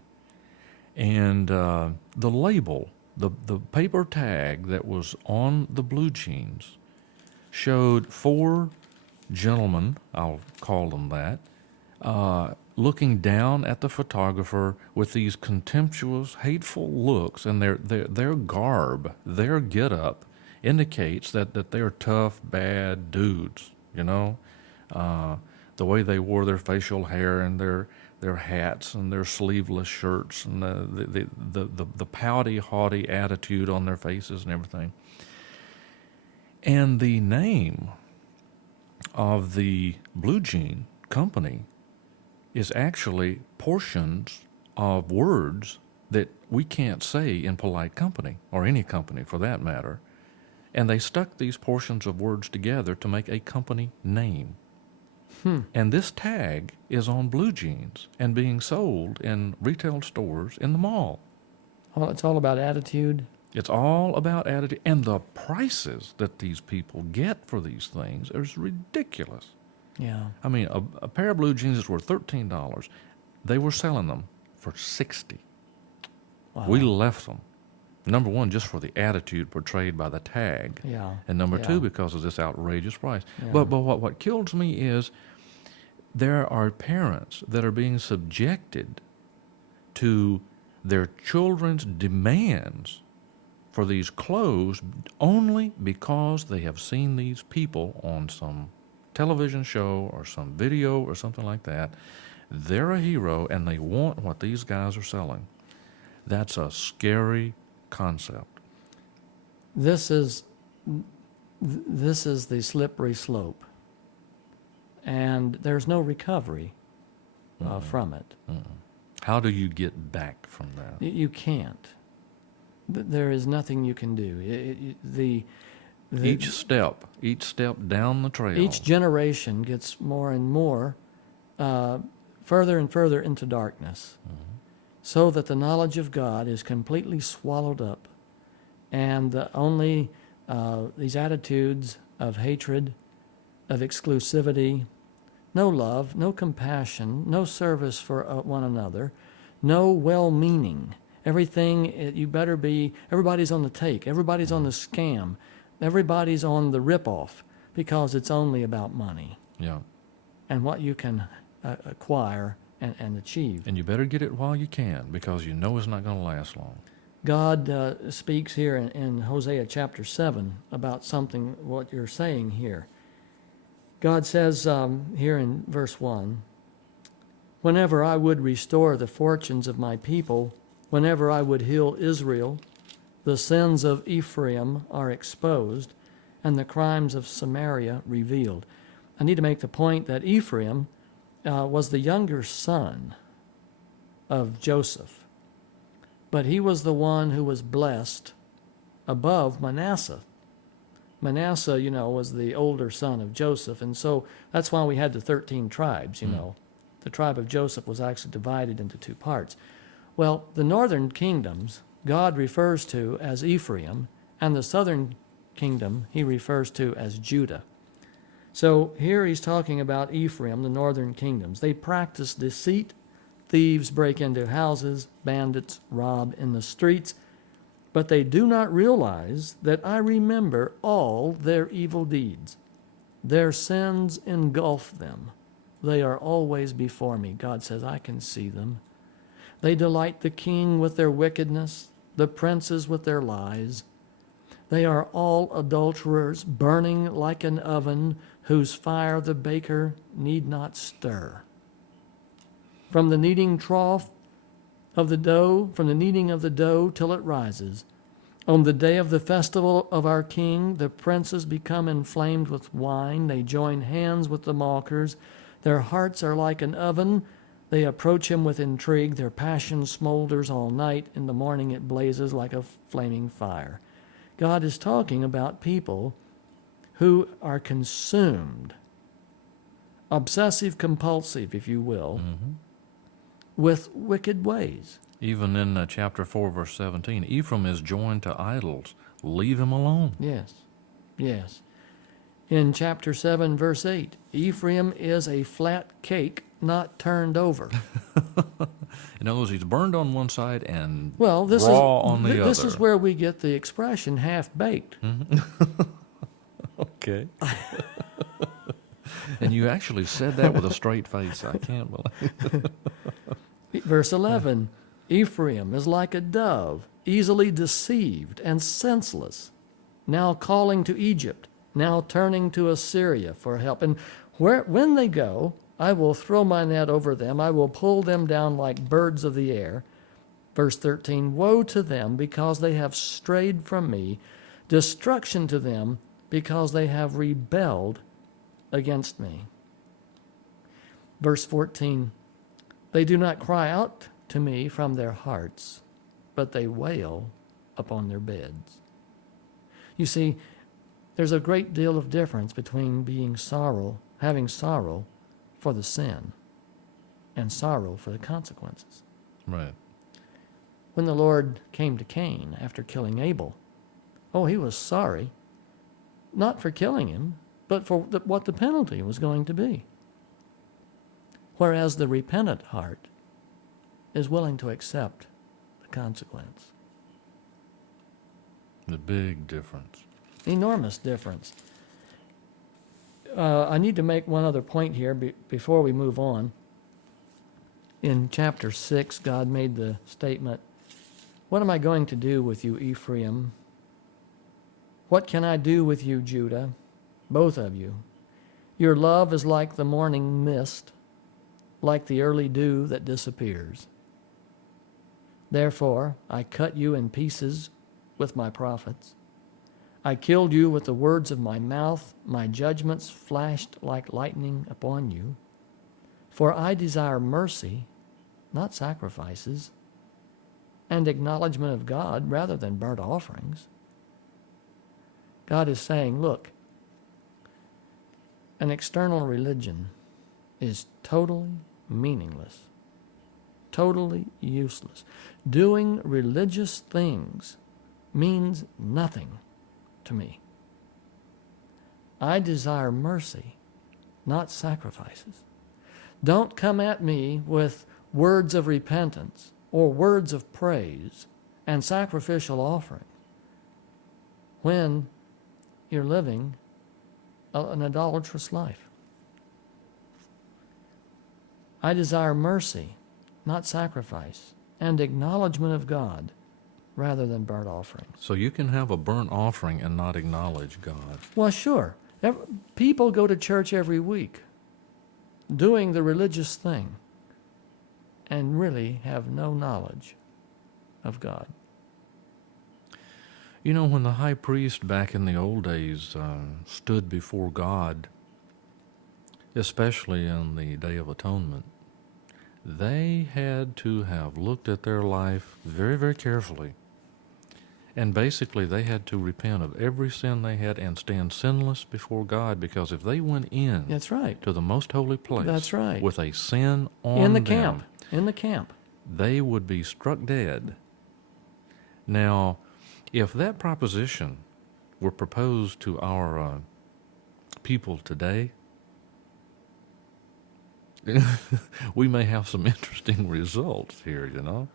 and the label, the paper tag that was on the blue jeans, showed 4 gentlemen, I'll call them that, looking down at the photographer with these contemptuous, hateful looks, and their garb, their get-up, indicates that they're tough, bad dudes, you know? The way they wore their facial hair and their hats and their sleeveless shirts and the pouty, haughty attitude on their faces and everything. And the name of the blue jean company is actually portions of words that we can't say in polite company, or any company for that matter. And they stuck these portions of words together to make a company name. And this tag is on blue jeans and being sold in retail stores in the mall. Well, it's all about attitude. It's all about attitude. And the prices that these people get for these things is ridiculous. Yeah. I mean, a pair of blue jeans is worth $13. They were selling them for $60. Wow. We left them. Number one, just for the attitude portrayed by the tag. Yeah. And number Yeah. two, because of this outrageous price. Yeah. But what kills me is there are parents that are being subjected to their children's demands for these clothes only because they have seen these people on some television show or some video or something like that. They're a hero and they want what these guys are selling. That's a scary concept. This is the slippery slope, and there's no recovery from it. How do you get back from that? You can't. There is nothing you can do. Each step down the trail. Each generation gets more and more further and further into darkness, so that the knowledge of God is completely swallowed up, and only these attitudes of hatred, of exclusivity, no love, no compassion, no service for one another, no well-meaning. Everything, everybody's on the take, everybody's on the scam, everybody's on the rip-off, because it's only about money. Yeah. And what you can acquire and achieve. And you better get it while you can, because you know it's not going to last long. God speaks here in Hosea chapter 7 about something, what you're saying here. God says here in verse 1, "Whenever I would restore the fortunes of my people, whenever I would heal Israel, the sins of Ephraim are exposed, and the crimes of Samaria revealed." I need to make the point that Ephraim was the younger son of Joseph, but he was the one who was blessed above Manasseh. Manasseh, was the older son of Joseph, and so that's why we had the 13 tribes, The tribe of Joseph was actually divided into 2 parts. Well, the northern kingdoms, God refers to as Ephraim, and the southern kingdom he refers to as Judah. So here he's talking about Ephraim, the northern kingdoms. They practice deceit. Thieves break into houses, bandits rob in the streets, but they do not realize that I remember all their evil deeds. Their sins engulf them. They are always before me. God says, I can see them. They delight the king with their wickedness, the princes with their lies. They are all adulterers, burning like an oven, whose fire the baker need not stir. From the kneading trough of the dough, from the kneading of the dough till it rises. On the day of the festival of our King, the princes become inflamed with wine. They join hands with the mockers. Their hearts are like an oven. They approach him with intrigue. Their passion smolders all night. In the morning it blazes like a flaming fire. God is talking about people who are consumed, obsessive compulsive, if you will, with wicked ways. Even in chapter 4, verse 17, Ephraim is joined to idols. Leave him alone. Yes, yes. In chapter 7, verse 8, Ephraim is a flat cake not turned over. In other words, he's burned on one side and Well, raw on the this other. is where we get the expression half-baked. Okay. And you actually said that with a straight face. I can't believe it. Verse 11, Ephraim is like a dove, easily deceived and senseless, now calling to Egypt, now turning to Assyria for help. And when they go, I will throw my net over them. I will pull them down like birds of the air. Verse 13, woe to them because they have strayed from me, destruction to them because they have rebelled against me. Verse 14, they do not cry out to me from their hearts, but they wail upon their beds. You see, there's a great deal of difference between having sorrow for the sin and sorrow for the consequences. Right. When the Lord came to Cain after killing Abel, he was sorry, not for killing him, but for what the penalty was going to be. Whereas the repentant heart is willing to accept the consequence. The big difference. Enormous difference. I need to make one other point here before we move on. In chapter 6, God made the statement, what am I going to do with you, Ephraim? What can I do with you, Judah? Both of you. Your love is like the morning mist, like the early dew that disappears. Therefore, I cut you in pieces with my prophets. I killed you with the words of my mouth. My judgments flashed like lightning upon you. For I desire mercy, not sacrifices, and acknowledgement of God rather than burnt offerings. God is saying, look, an external religion is totally meaningless, totally useless. Doing religious things means nothing to me. I desire mercy, not sacrifices. Don't come at me with words of repentance or words of praise and sacrificial offering when you're living an idolatrous life. I desire mercy, not sacrifice, and acknowledgement of God rather than burnt offerings. So you can have a burnt offering and not acknowledge God. Well, sure. People go to church every week doing the religious thing and really have no knowledge of God. You know, when the high priest back in the old days stood before God, especially in the Day of Atonement, they had to have looked at their life very, very carefully. And basically, they had to repent of every sin they had and stand sinless before God, because if they went in That's right. to the most holy place That's right. with a sin on In the them, camp. In the camp. they would be struck dead. Now, if that proposition were proposed to our people today, we may have some interesting results here, you know.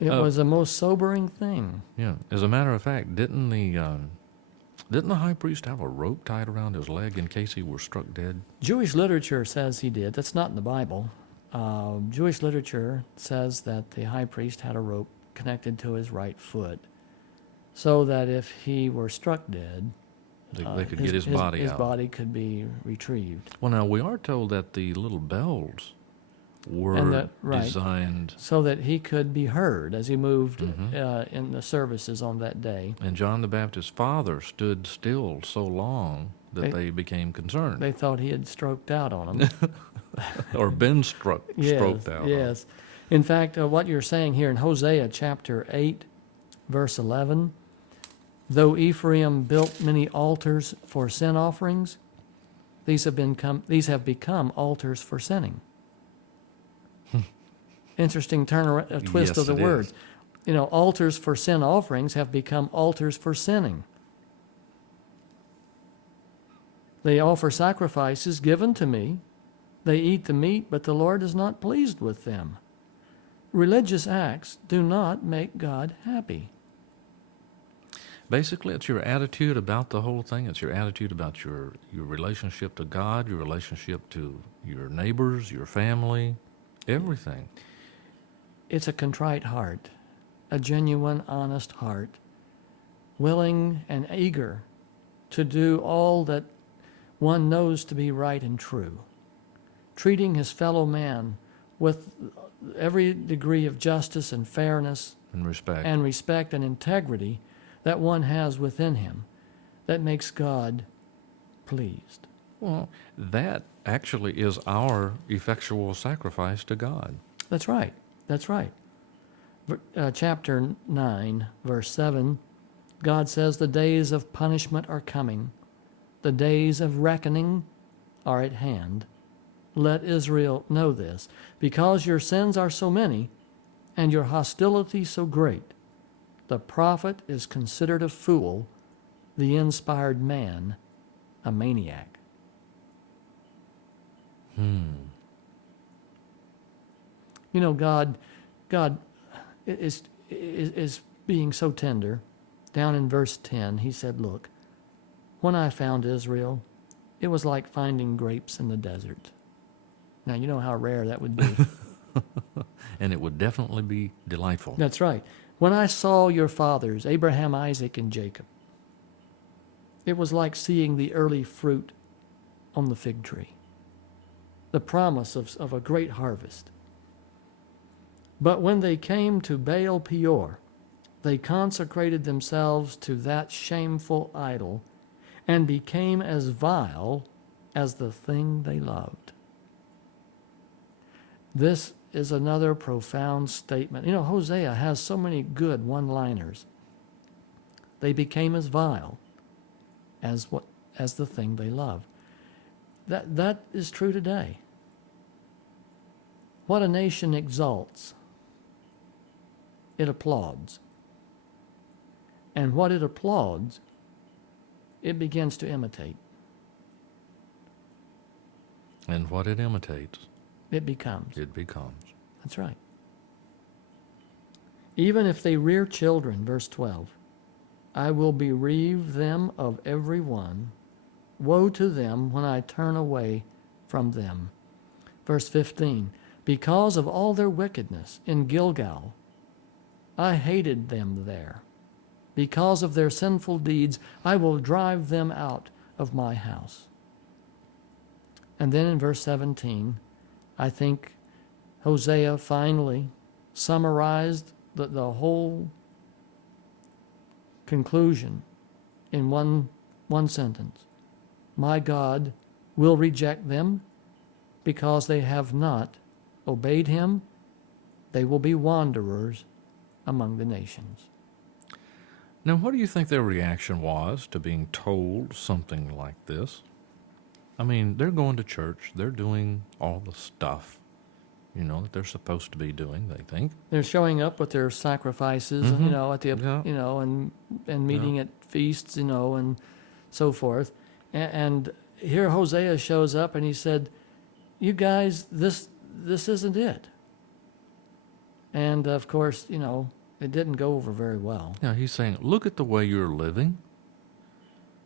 It was a most sobering thing. Yeah. As a matter of fact, didn't the high priest have a rope tied around his leg in case he were struck dead? Jewish literature says he did. That's not in the Bible. Jewish literature says that the high priest had a rope connected to his right foot so that if he were struck dead, They could get his body his out. body could be retrieved. Well, now we are told that the little bells were And right. designed, So that he could be heard as he moved Mhm. in the services on that day. and John the Baptist's father stood still so long that they became concerned, They thought he had stroked out on them. or been stroked Yes, out. yes. In fact, what you're saying here in Hosea chapter 8, verse 11, though Ephraim built many altars for sin offerings, these have become altars for sinning. Interesting twist Yes, of the it words. is. You know, altars for sin offerings have become altars for sinning. They offer sacrifices given to me. They eat the meat, but the Lord is not pleased with them. Religious acts do not make God happy. Basically, it's your attitude about the whole thing. It's your attitude about your relationship to God, your relationship to your neighbors, your family, everything. It's a contrite heart, a genuine, honest heart, willing and eager to do all that one knows to be right and true, treating his fellow man with every degree of justice and fairness And respect. and respect and integrity that one has within him that makes God pleased. Well, that actually is our effectual sacrifice to God. That's right. That's right. Chapter 9, verse 7, God says, the days of punishment are coming. The days of reckoning are at hand. Let Israel know this. Because your sins are so many and your hostility so great, the prophet is considered a fool, the inspired man a maniac. You know, God is being so tender. Down in verse 10, he said, look, when I found Israel, it was like finding grapes in the desert. Now, you know how rare that would be. And it would definitely be delightful. That's right. When I saw your fathers, Abraham, Isaac, and Jacob, it was like seeing the early fruit on the fig tree, the promise of a great harvest. But when they came to Baal Peor, they consecrated themselves to that shameful idol and became as vile as the thing they loved. This is another profound statement. You know, Hosea has so many good one-liners. They became as vile as the thing they loved. That is true today. What a nation exalts, it applauds. And what it applauds, it begins to imitate. And what it imitates, It becomes. it becomes. That's right. Even if they rear children, verse 12, I will bereave them of every one. Woe to them when I turn away from them. Verse 15, because of all their wickedness in Gilgal, I hated them there. Because of their sinful deeds, I will drive them out of my house. And then in verse 17, I think Hosea finally summarized the whole conclusion in one sentence. My God will reject them because they have not obeyed him. They will be wanderers among the nations. Now, what do you think their reaction was to being told something like this? I mean, they're going to church. They're doing all the stuff, that they're supposed to be doing, they think. They're showing up with their sacrifices, Mhm. at the, Yeah. and meeting at feasts, and so forth. And here Hosea shows up and he said, you guys, this isn't it. And of course, it didn't go over very well. Yeah, he's saying, look at the way you're living.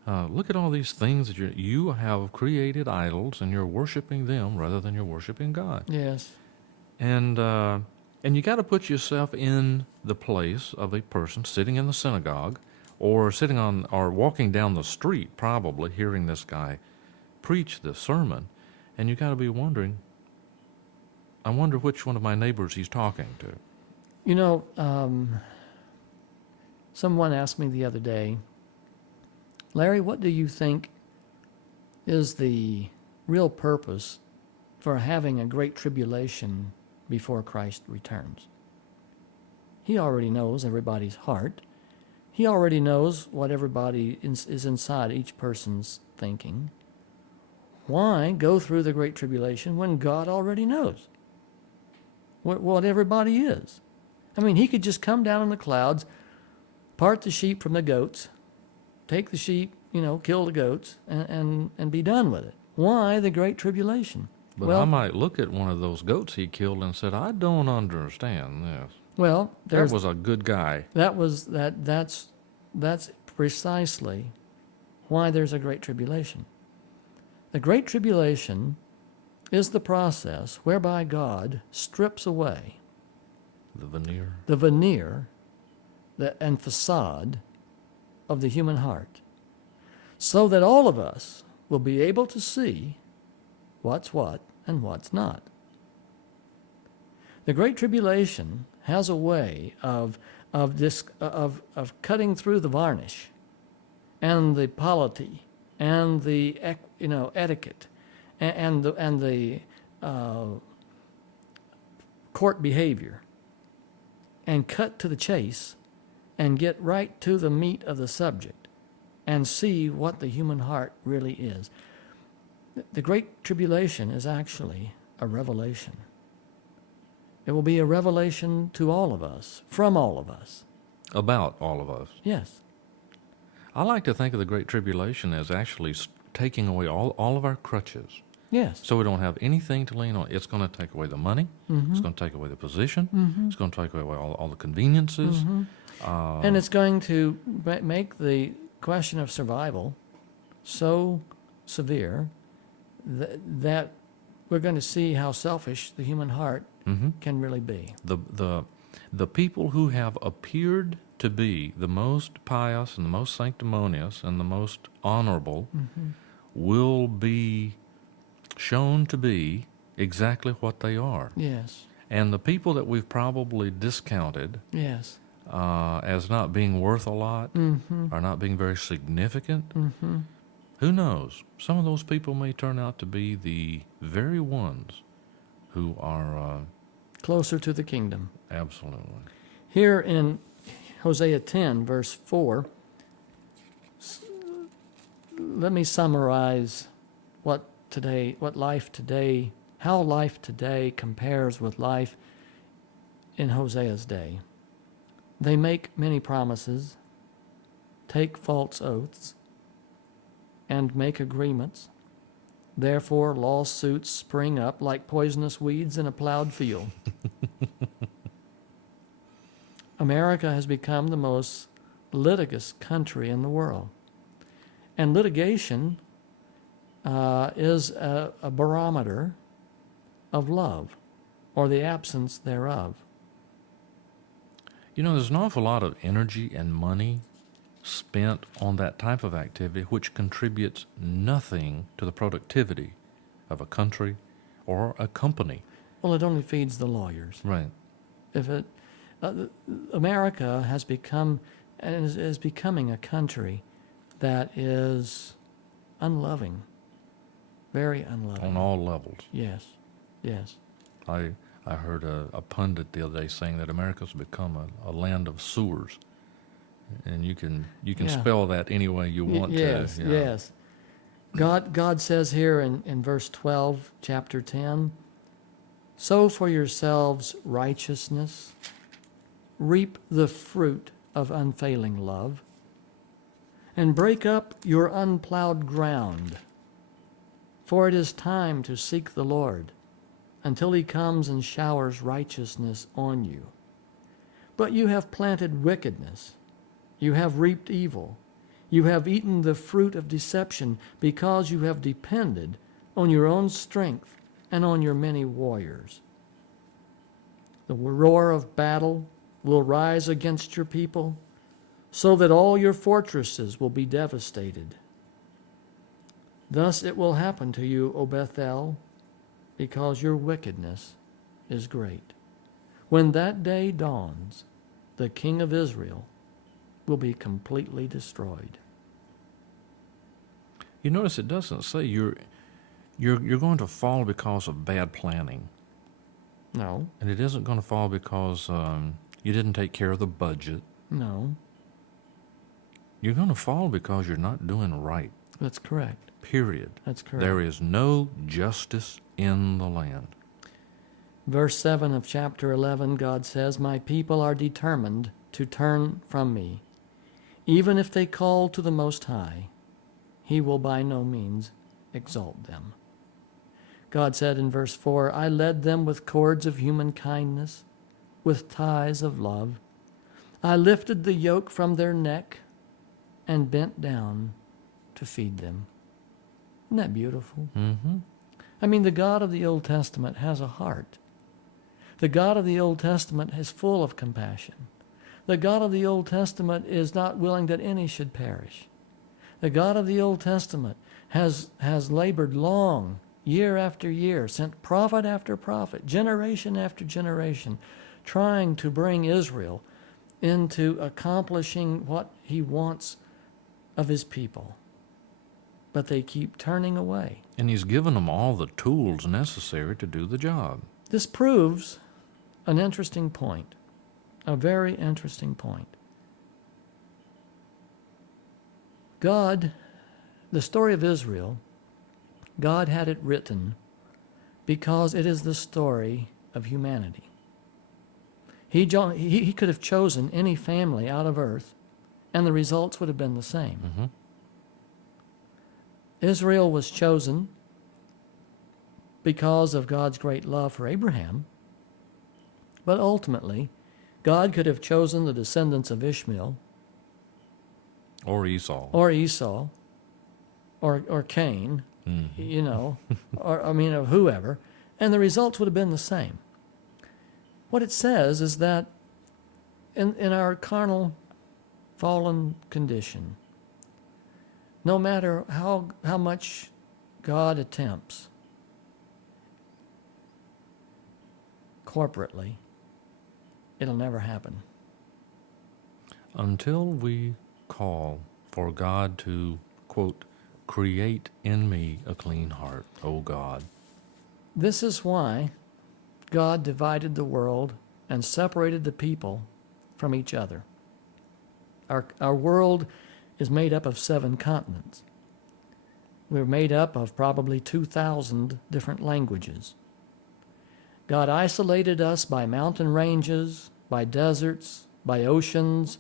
Look at all these things that you have created idols, and you're worshiping them rather than you're worshiping God. Yes. And you got to put yourself in the place of a person sitting in the synagogue, or sitting on, or walking down the street, probably hearing this guy preach this sermon, and you got to be wondering, I wonder which one of my neighbors he's talking to. You know, someone asked me the other day, Larry, what do you think is the real purpose for having a great tribulation before Christ returns? He already knows everybody's heart. He already knows what everybody is inside each person's thinking. Why go through the great tribulation when God already knows what everybody is? I mean, he could just come down in the clouds, part the sheep from the goats, take the sheep, kill the goats, and be done with it. Why the great tribulation? But I might look at one of those goats he killed and said, I don't understand this. Well, that was a good guy. That's precisely why there's a great tribulation. The great tribulation is the process whereby God strips away the veneer and facade of the human heart, so that all of us will be able to see what's what and what's not. The Great Tribulation has a way of cutting through the varnish and the polity and the etiquette and the court behavior, and cut to the chase and get right to the meat of the subject and see what the human heart really is. The Great Tribulation is actually a revelation. It will be a revelation to all of us, from all of us. About all of us. Yes. I like to think of the Great Tribulation as actually taking away all of our crutches. Yes. So we don't have anything to lean on. It's going to take away the money. Mm-hmm. It's going to take away the position. Mm-hmm. It's going to take away all the conveniences. Mm-hmm. And it's going to make the question of survival so severe that we're going to see how selfish the human heart can really be. The people who have appeared to be the most pious and the most sanctimonious and the most honorable will be shown to be exactly what they are. Yes. And the people that we've probably discounted Yes. As not being worth a lot or not being very significant, who knows? Some of those people may turn out to be the very ones who are closer to the kingdom. Absolutely. Here in Hosea 10, verse 4, let me summarize how life today compares with life in Hosea's day. They make many promises, take false oaths, and make agreements. Therefore, lawsuits spring up like poisonous weeds in a plowed field. America has become the most litigious country in the world. And litigation is a barometer of love, or the absence thereof. There's an awful lot of energy and money spent on that type of activity, which contributes nothing to the productivity of a country or a company. Well, it only feeds the lawyers. Right. America has become and is becoming a country that is unloving, very unloving. On all levels. Yes, yes. I heard a pundit the other day saying that America's become a land of sewers. And you can spell that any way you want yes, to. Yes. God says here in verse 12, chapter 10, sow for yourselves righteousness, reap the fruit of unfailing love, and break up your unplowed ground. For it is time to seek the Lord until he comes and showers righteousness on you. But you have planted wickedness. You have reaped evil. You have eaten the fruit of deception because you have depended on your own strength and on your many warriors. The roar of battle will rise against your people. so that all your fortresses will be devastated. Thus it will happen to you, O Bethel, because your wickedness is great. When that day dawns, the king of Israel will be completely destroyed. You notice it doesn't say you're going to fall because of bad planning, No, and it isn't going to fall because you didn't take care of the budget. no, You're going to fall because you're not doing right. that's correct. Period. That's correct. There is no justice in the land. Verse 7 of chapter 11, God says, "My people are determined to turn from me. Even if they call to the Most High, He will by no means exalt them." God said in verse 4, "I led them with cords of human kindness, with ties of love. I lifted the yoke from their neck and bent down to feed them." Isn't that beautiful? Mm-hmm. I mean, the God of the Old Testament has a heart. The God of the Old Testament is full of compassion. The God of the Old Testament is not willing that any should perish. The God of the Old Testament has labored long, year after year, sent prophet after prophet, generation after generation, trying to bring Israel into accomplishing what He wants of His people. But they keep turning away. And He's given them all the tools necessary to do the job. This proves an interesting point, a very interesting point. God, the story of Israel, God had it written because it is the story of humanity. He could have chosen any family out of earth, and the results would have been the same. Mm-hmm. Israel was chosen because of God's great love for Abraham, but ultimately, God could have chosen the descendants of Ishmael, Or Esau. or Cain, Mm-hmm. of whoever, and the results would have been the same. What it says is that in our carnal, fallen condition, no matter how much God attempts corporately, it'll never happen. Until we call for God to, quote, "create in me a clean heart, O God." This is why God divided the world and separated the people from each other. Our world is made up of 7 continents. We're made up of probably 2,000 different languages. God isolated us by mountain ranges, by deserts, by oceans,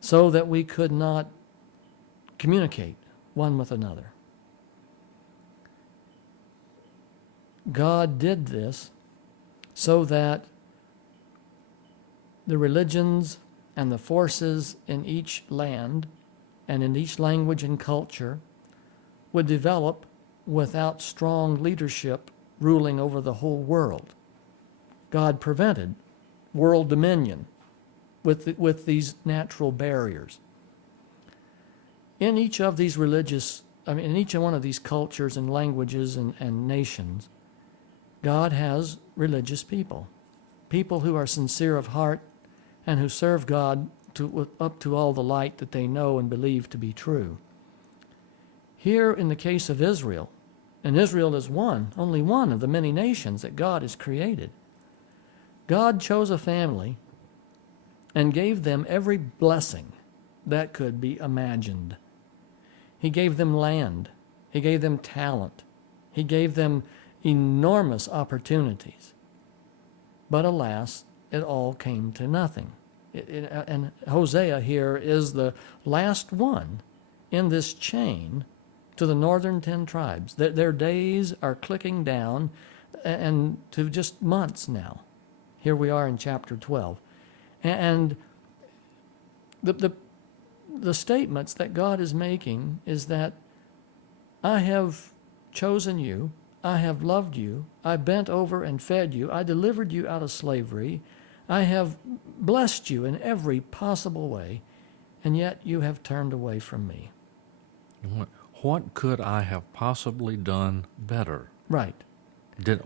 so that we could not communicate one with another. God did this so that the religions and the forces in each land and in each language and culture would develop without strong leadership ruling over the whole world. God prevented world dominion with these natural barriers. In each of these in each one of these cultures and languages and nations, God has religious people who are sincere of heart and who serve God up to all the light that they know and believe to be true. Here in the case of Israel, and Israel is only one of the many nations that God has created, God chose a family and gave them every blessing that could be imagined. He gave them land. He gave them talent. He gave them enormous opportunities. But alas, it all came to nothing. And Hosea here is the last one in this chain to the northern 10 tribes. Their days are clicking down and to just months now. Here we are in chapter 12. And the statements that God is making is that I have chosen you, I have loved you, I bent over and fed you, I delivered you out of slavery, I have blessed you in every possible way, and yet you have turned away from me. What could I have possibly done better? Right.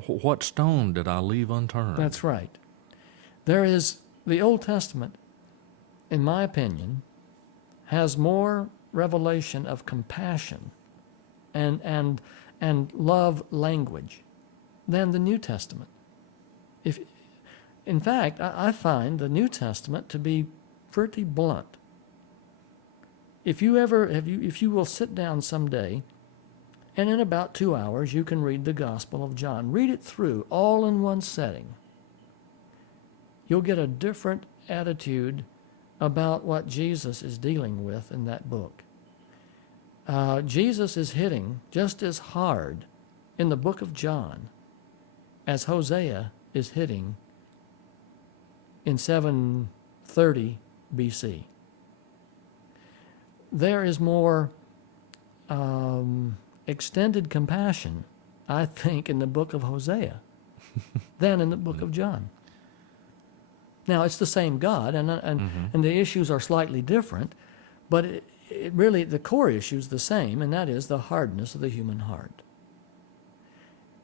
What stone did I leave unturned? That's right. There is, the Old Testament, in my opinion, has more revelation of compassion and love language than the New Testament. In fact, I find the New Testament to be pretty blunt. If you will sit down someday, and in about 2 hours you can read the Gospel of John. Read it through, all in one setting. You'll get a different attitude about what Jesus is dealing with in that book. Jesus is hitting just as hard in the book of John as Hosea is hitting in 730 BC. There is more extended compassion, I think, in the book of Hosea than in the book of John. Now, it's the same God, and the issues are slightly different, but it really, the core issue is the same, and that is the hardness of the human heart.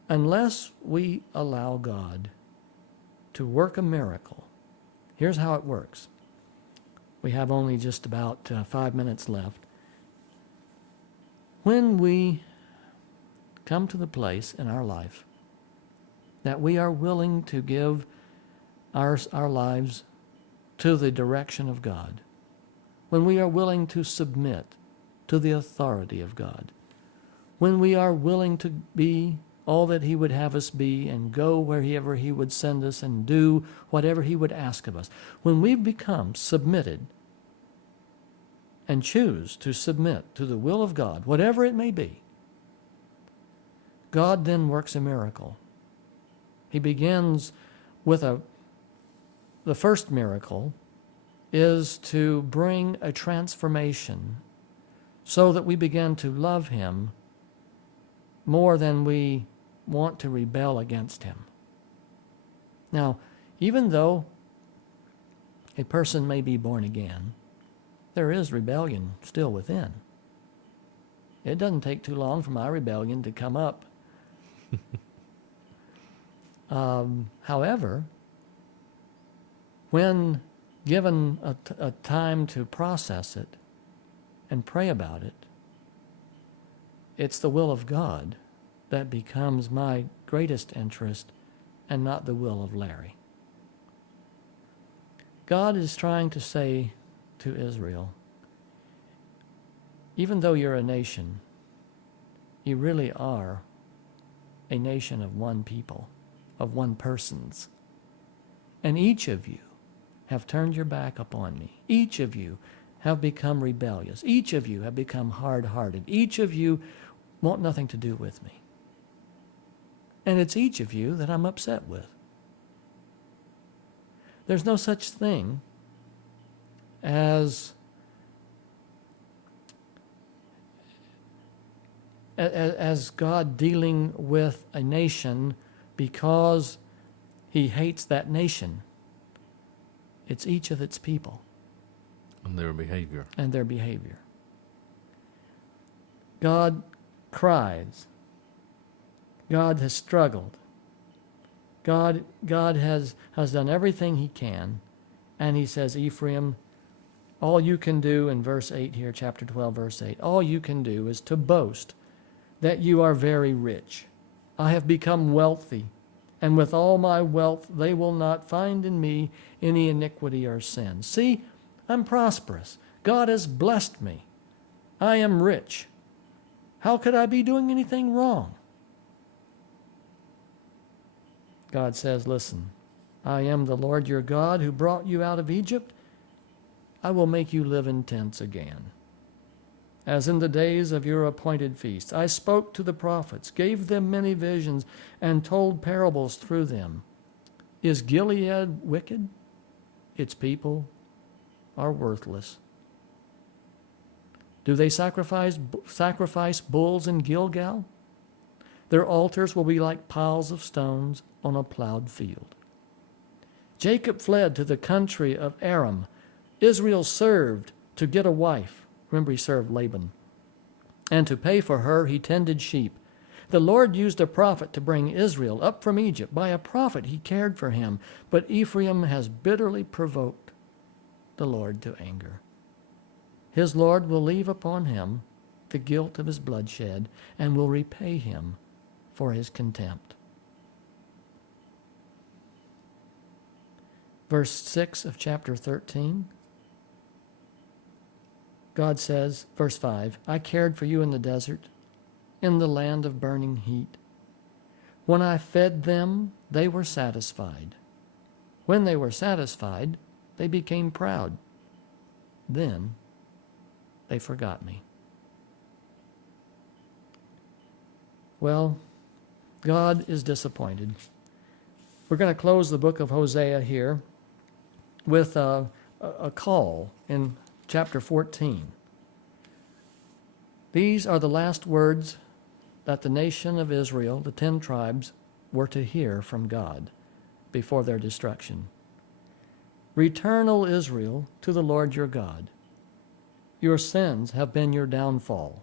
Unless we allow God to work a miracle, here's how it works. We have only just about 5 minutes left. When we come to the place in our life that we are willing to give our lives to the direction of God, when we are willing to submit to the authority of God, when we are willing to be all that He would have us be and go wherever He would send us and do whatever He would ask of us, when we become submitted and choose to submit to the will of God, whatever it may be, God then works a miracle. He begins with the first miracle is to bring a transformation so that we begin to love Him more than we want to rebel against Him. Now, even though a person may be born again, there is rebellion still within. It doesn't take too long for my rebellion to come up. However, when given a time to process it and pray about it, it's the will of God that becomes my greatest interest and not the will of Larry. God is trying to say to Israel, even though you're a nation, you really are a nation of one people, of one persons. And each of you have turned your back upon me. Each of you have become rebellious. Each of you have become hard-hearted. Each of you want nothing to do with me. And it's each of you that I'm upset with. There's no such thing as God dealing with a nation because He hates that nation. It's each of its people. And their behavior. And their behavior. God cries. God has struggled. God has done everything He can. And He says, Ephraim, all you can do in verse 8 here, chapter 12, verse 8, all you can do is to boast that you are very rich. I have become wealthy, and with all my wealth they will not find in me any iniquity or sin. See, I'm prosperous. God has blessed me. I am rich. How could I be doing anything wrong? God says, listen, I am the Lord your God who brought you out of Egypt. I will make you live in tents again, as in the days of your appointed feast. I spoke to the prophets, gave them many visions, and told parables through them. Is Gilead wicked? Its people are worthless. Do they sacrifice bulls in Gilgal? Their altars will be like piles of stones on a plowed field. Jacob fled to the country of Aram. Israel served to get a wife. Remember, he served Laban. And to pay for her, he tended sheep. The Lord used a prophet to bring Israel up from Egypt. By a prophet he cared for him. But Ephraim has bitterly provoked the Lord to anger. His Lord will leave upon him the guilt of his bloodshed and will repay him for his contempt. Verse 6 of chapter 13. God says, verse 5, I cared for you in the desert, in the land of burning heat. When I fed them, they were satisfied. When they were satisfied, they became proud. Then they forgot me. Well, God is disappointed. We're going to close the book of Hosea here with a call in chapter 14. These are the last words that the nation of Israel, the 10 tribes, were to hear from God before their destruction. Return, O Israel, to the Lord your God. Your sins have been your downfall.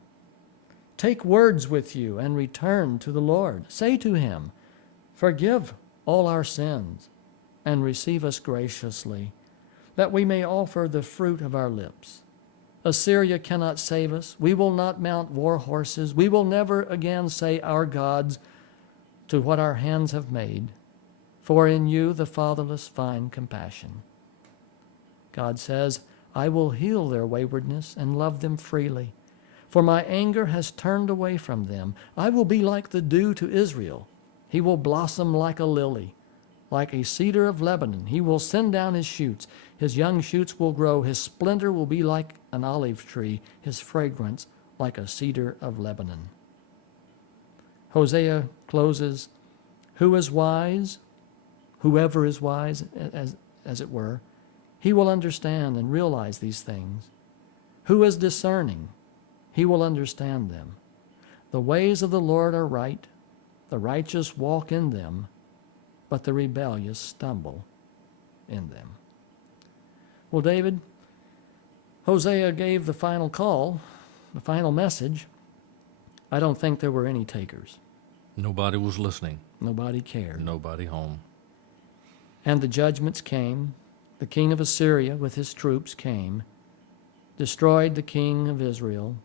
Take words with you and return to the Lord. Say to him, forgive all our sins and receive us graciously, that we may offer the fruit of our lips. Assyria cannot save us. We will not mount war horses. We will never again say, our gods, to what our hands have made. For in you the fatherless find compassion. God says, I will heal their waywardness and love them freely. For my anger has turned away from them. I will be like the dew to Israel. He will blossom like a lily. Like a cedar of Lebanon, he will send down his shoots. His young shoots will grow. His splendor will be like an olive tree. His fragrance like a cedar of Lebanon. Hosea closes, who is wise? Whoever is wise, as it were, he will understand and realize these things. Who is discerning? He will understand them. The ways of the Lord are right. The righteous walk in them, but the rebellious stumble in them. Well, David, Hosea gave the final call, the final message. I don't think there were any takers. Nobody was listening. Nobody cared. Nobody home. And the judgments came. The king of Assyria with his troops came, destroyed the king of Israel,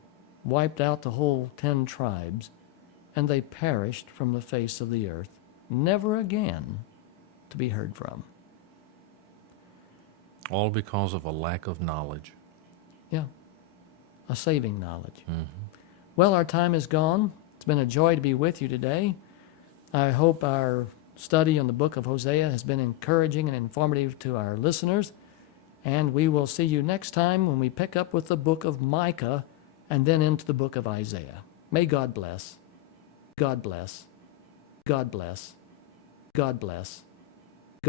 wiped out the whole 10 tribes, and they perished from the face of the earth, never again to be heard from. All because of a lack of knowledge. Yeah, a saving knowledge. Mm-hmm. Well, our time is gone. It's been a joy to be with you today. I hope our study on the book of Hosea has been encouraging and informative to our listeners, and we will see you next time when we pick up with the book of Micah and then into the book of Isaiah. May God bless. God bless. God bless. God bless.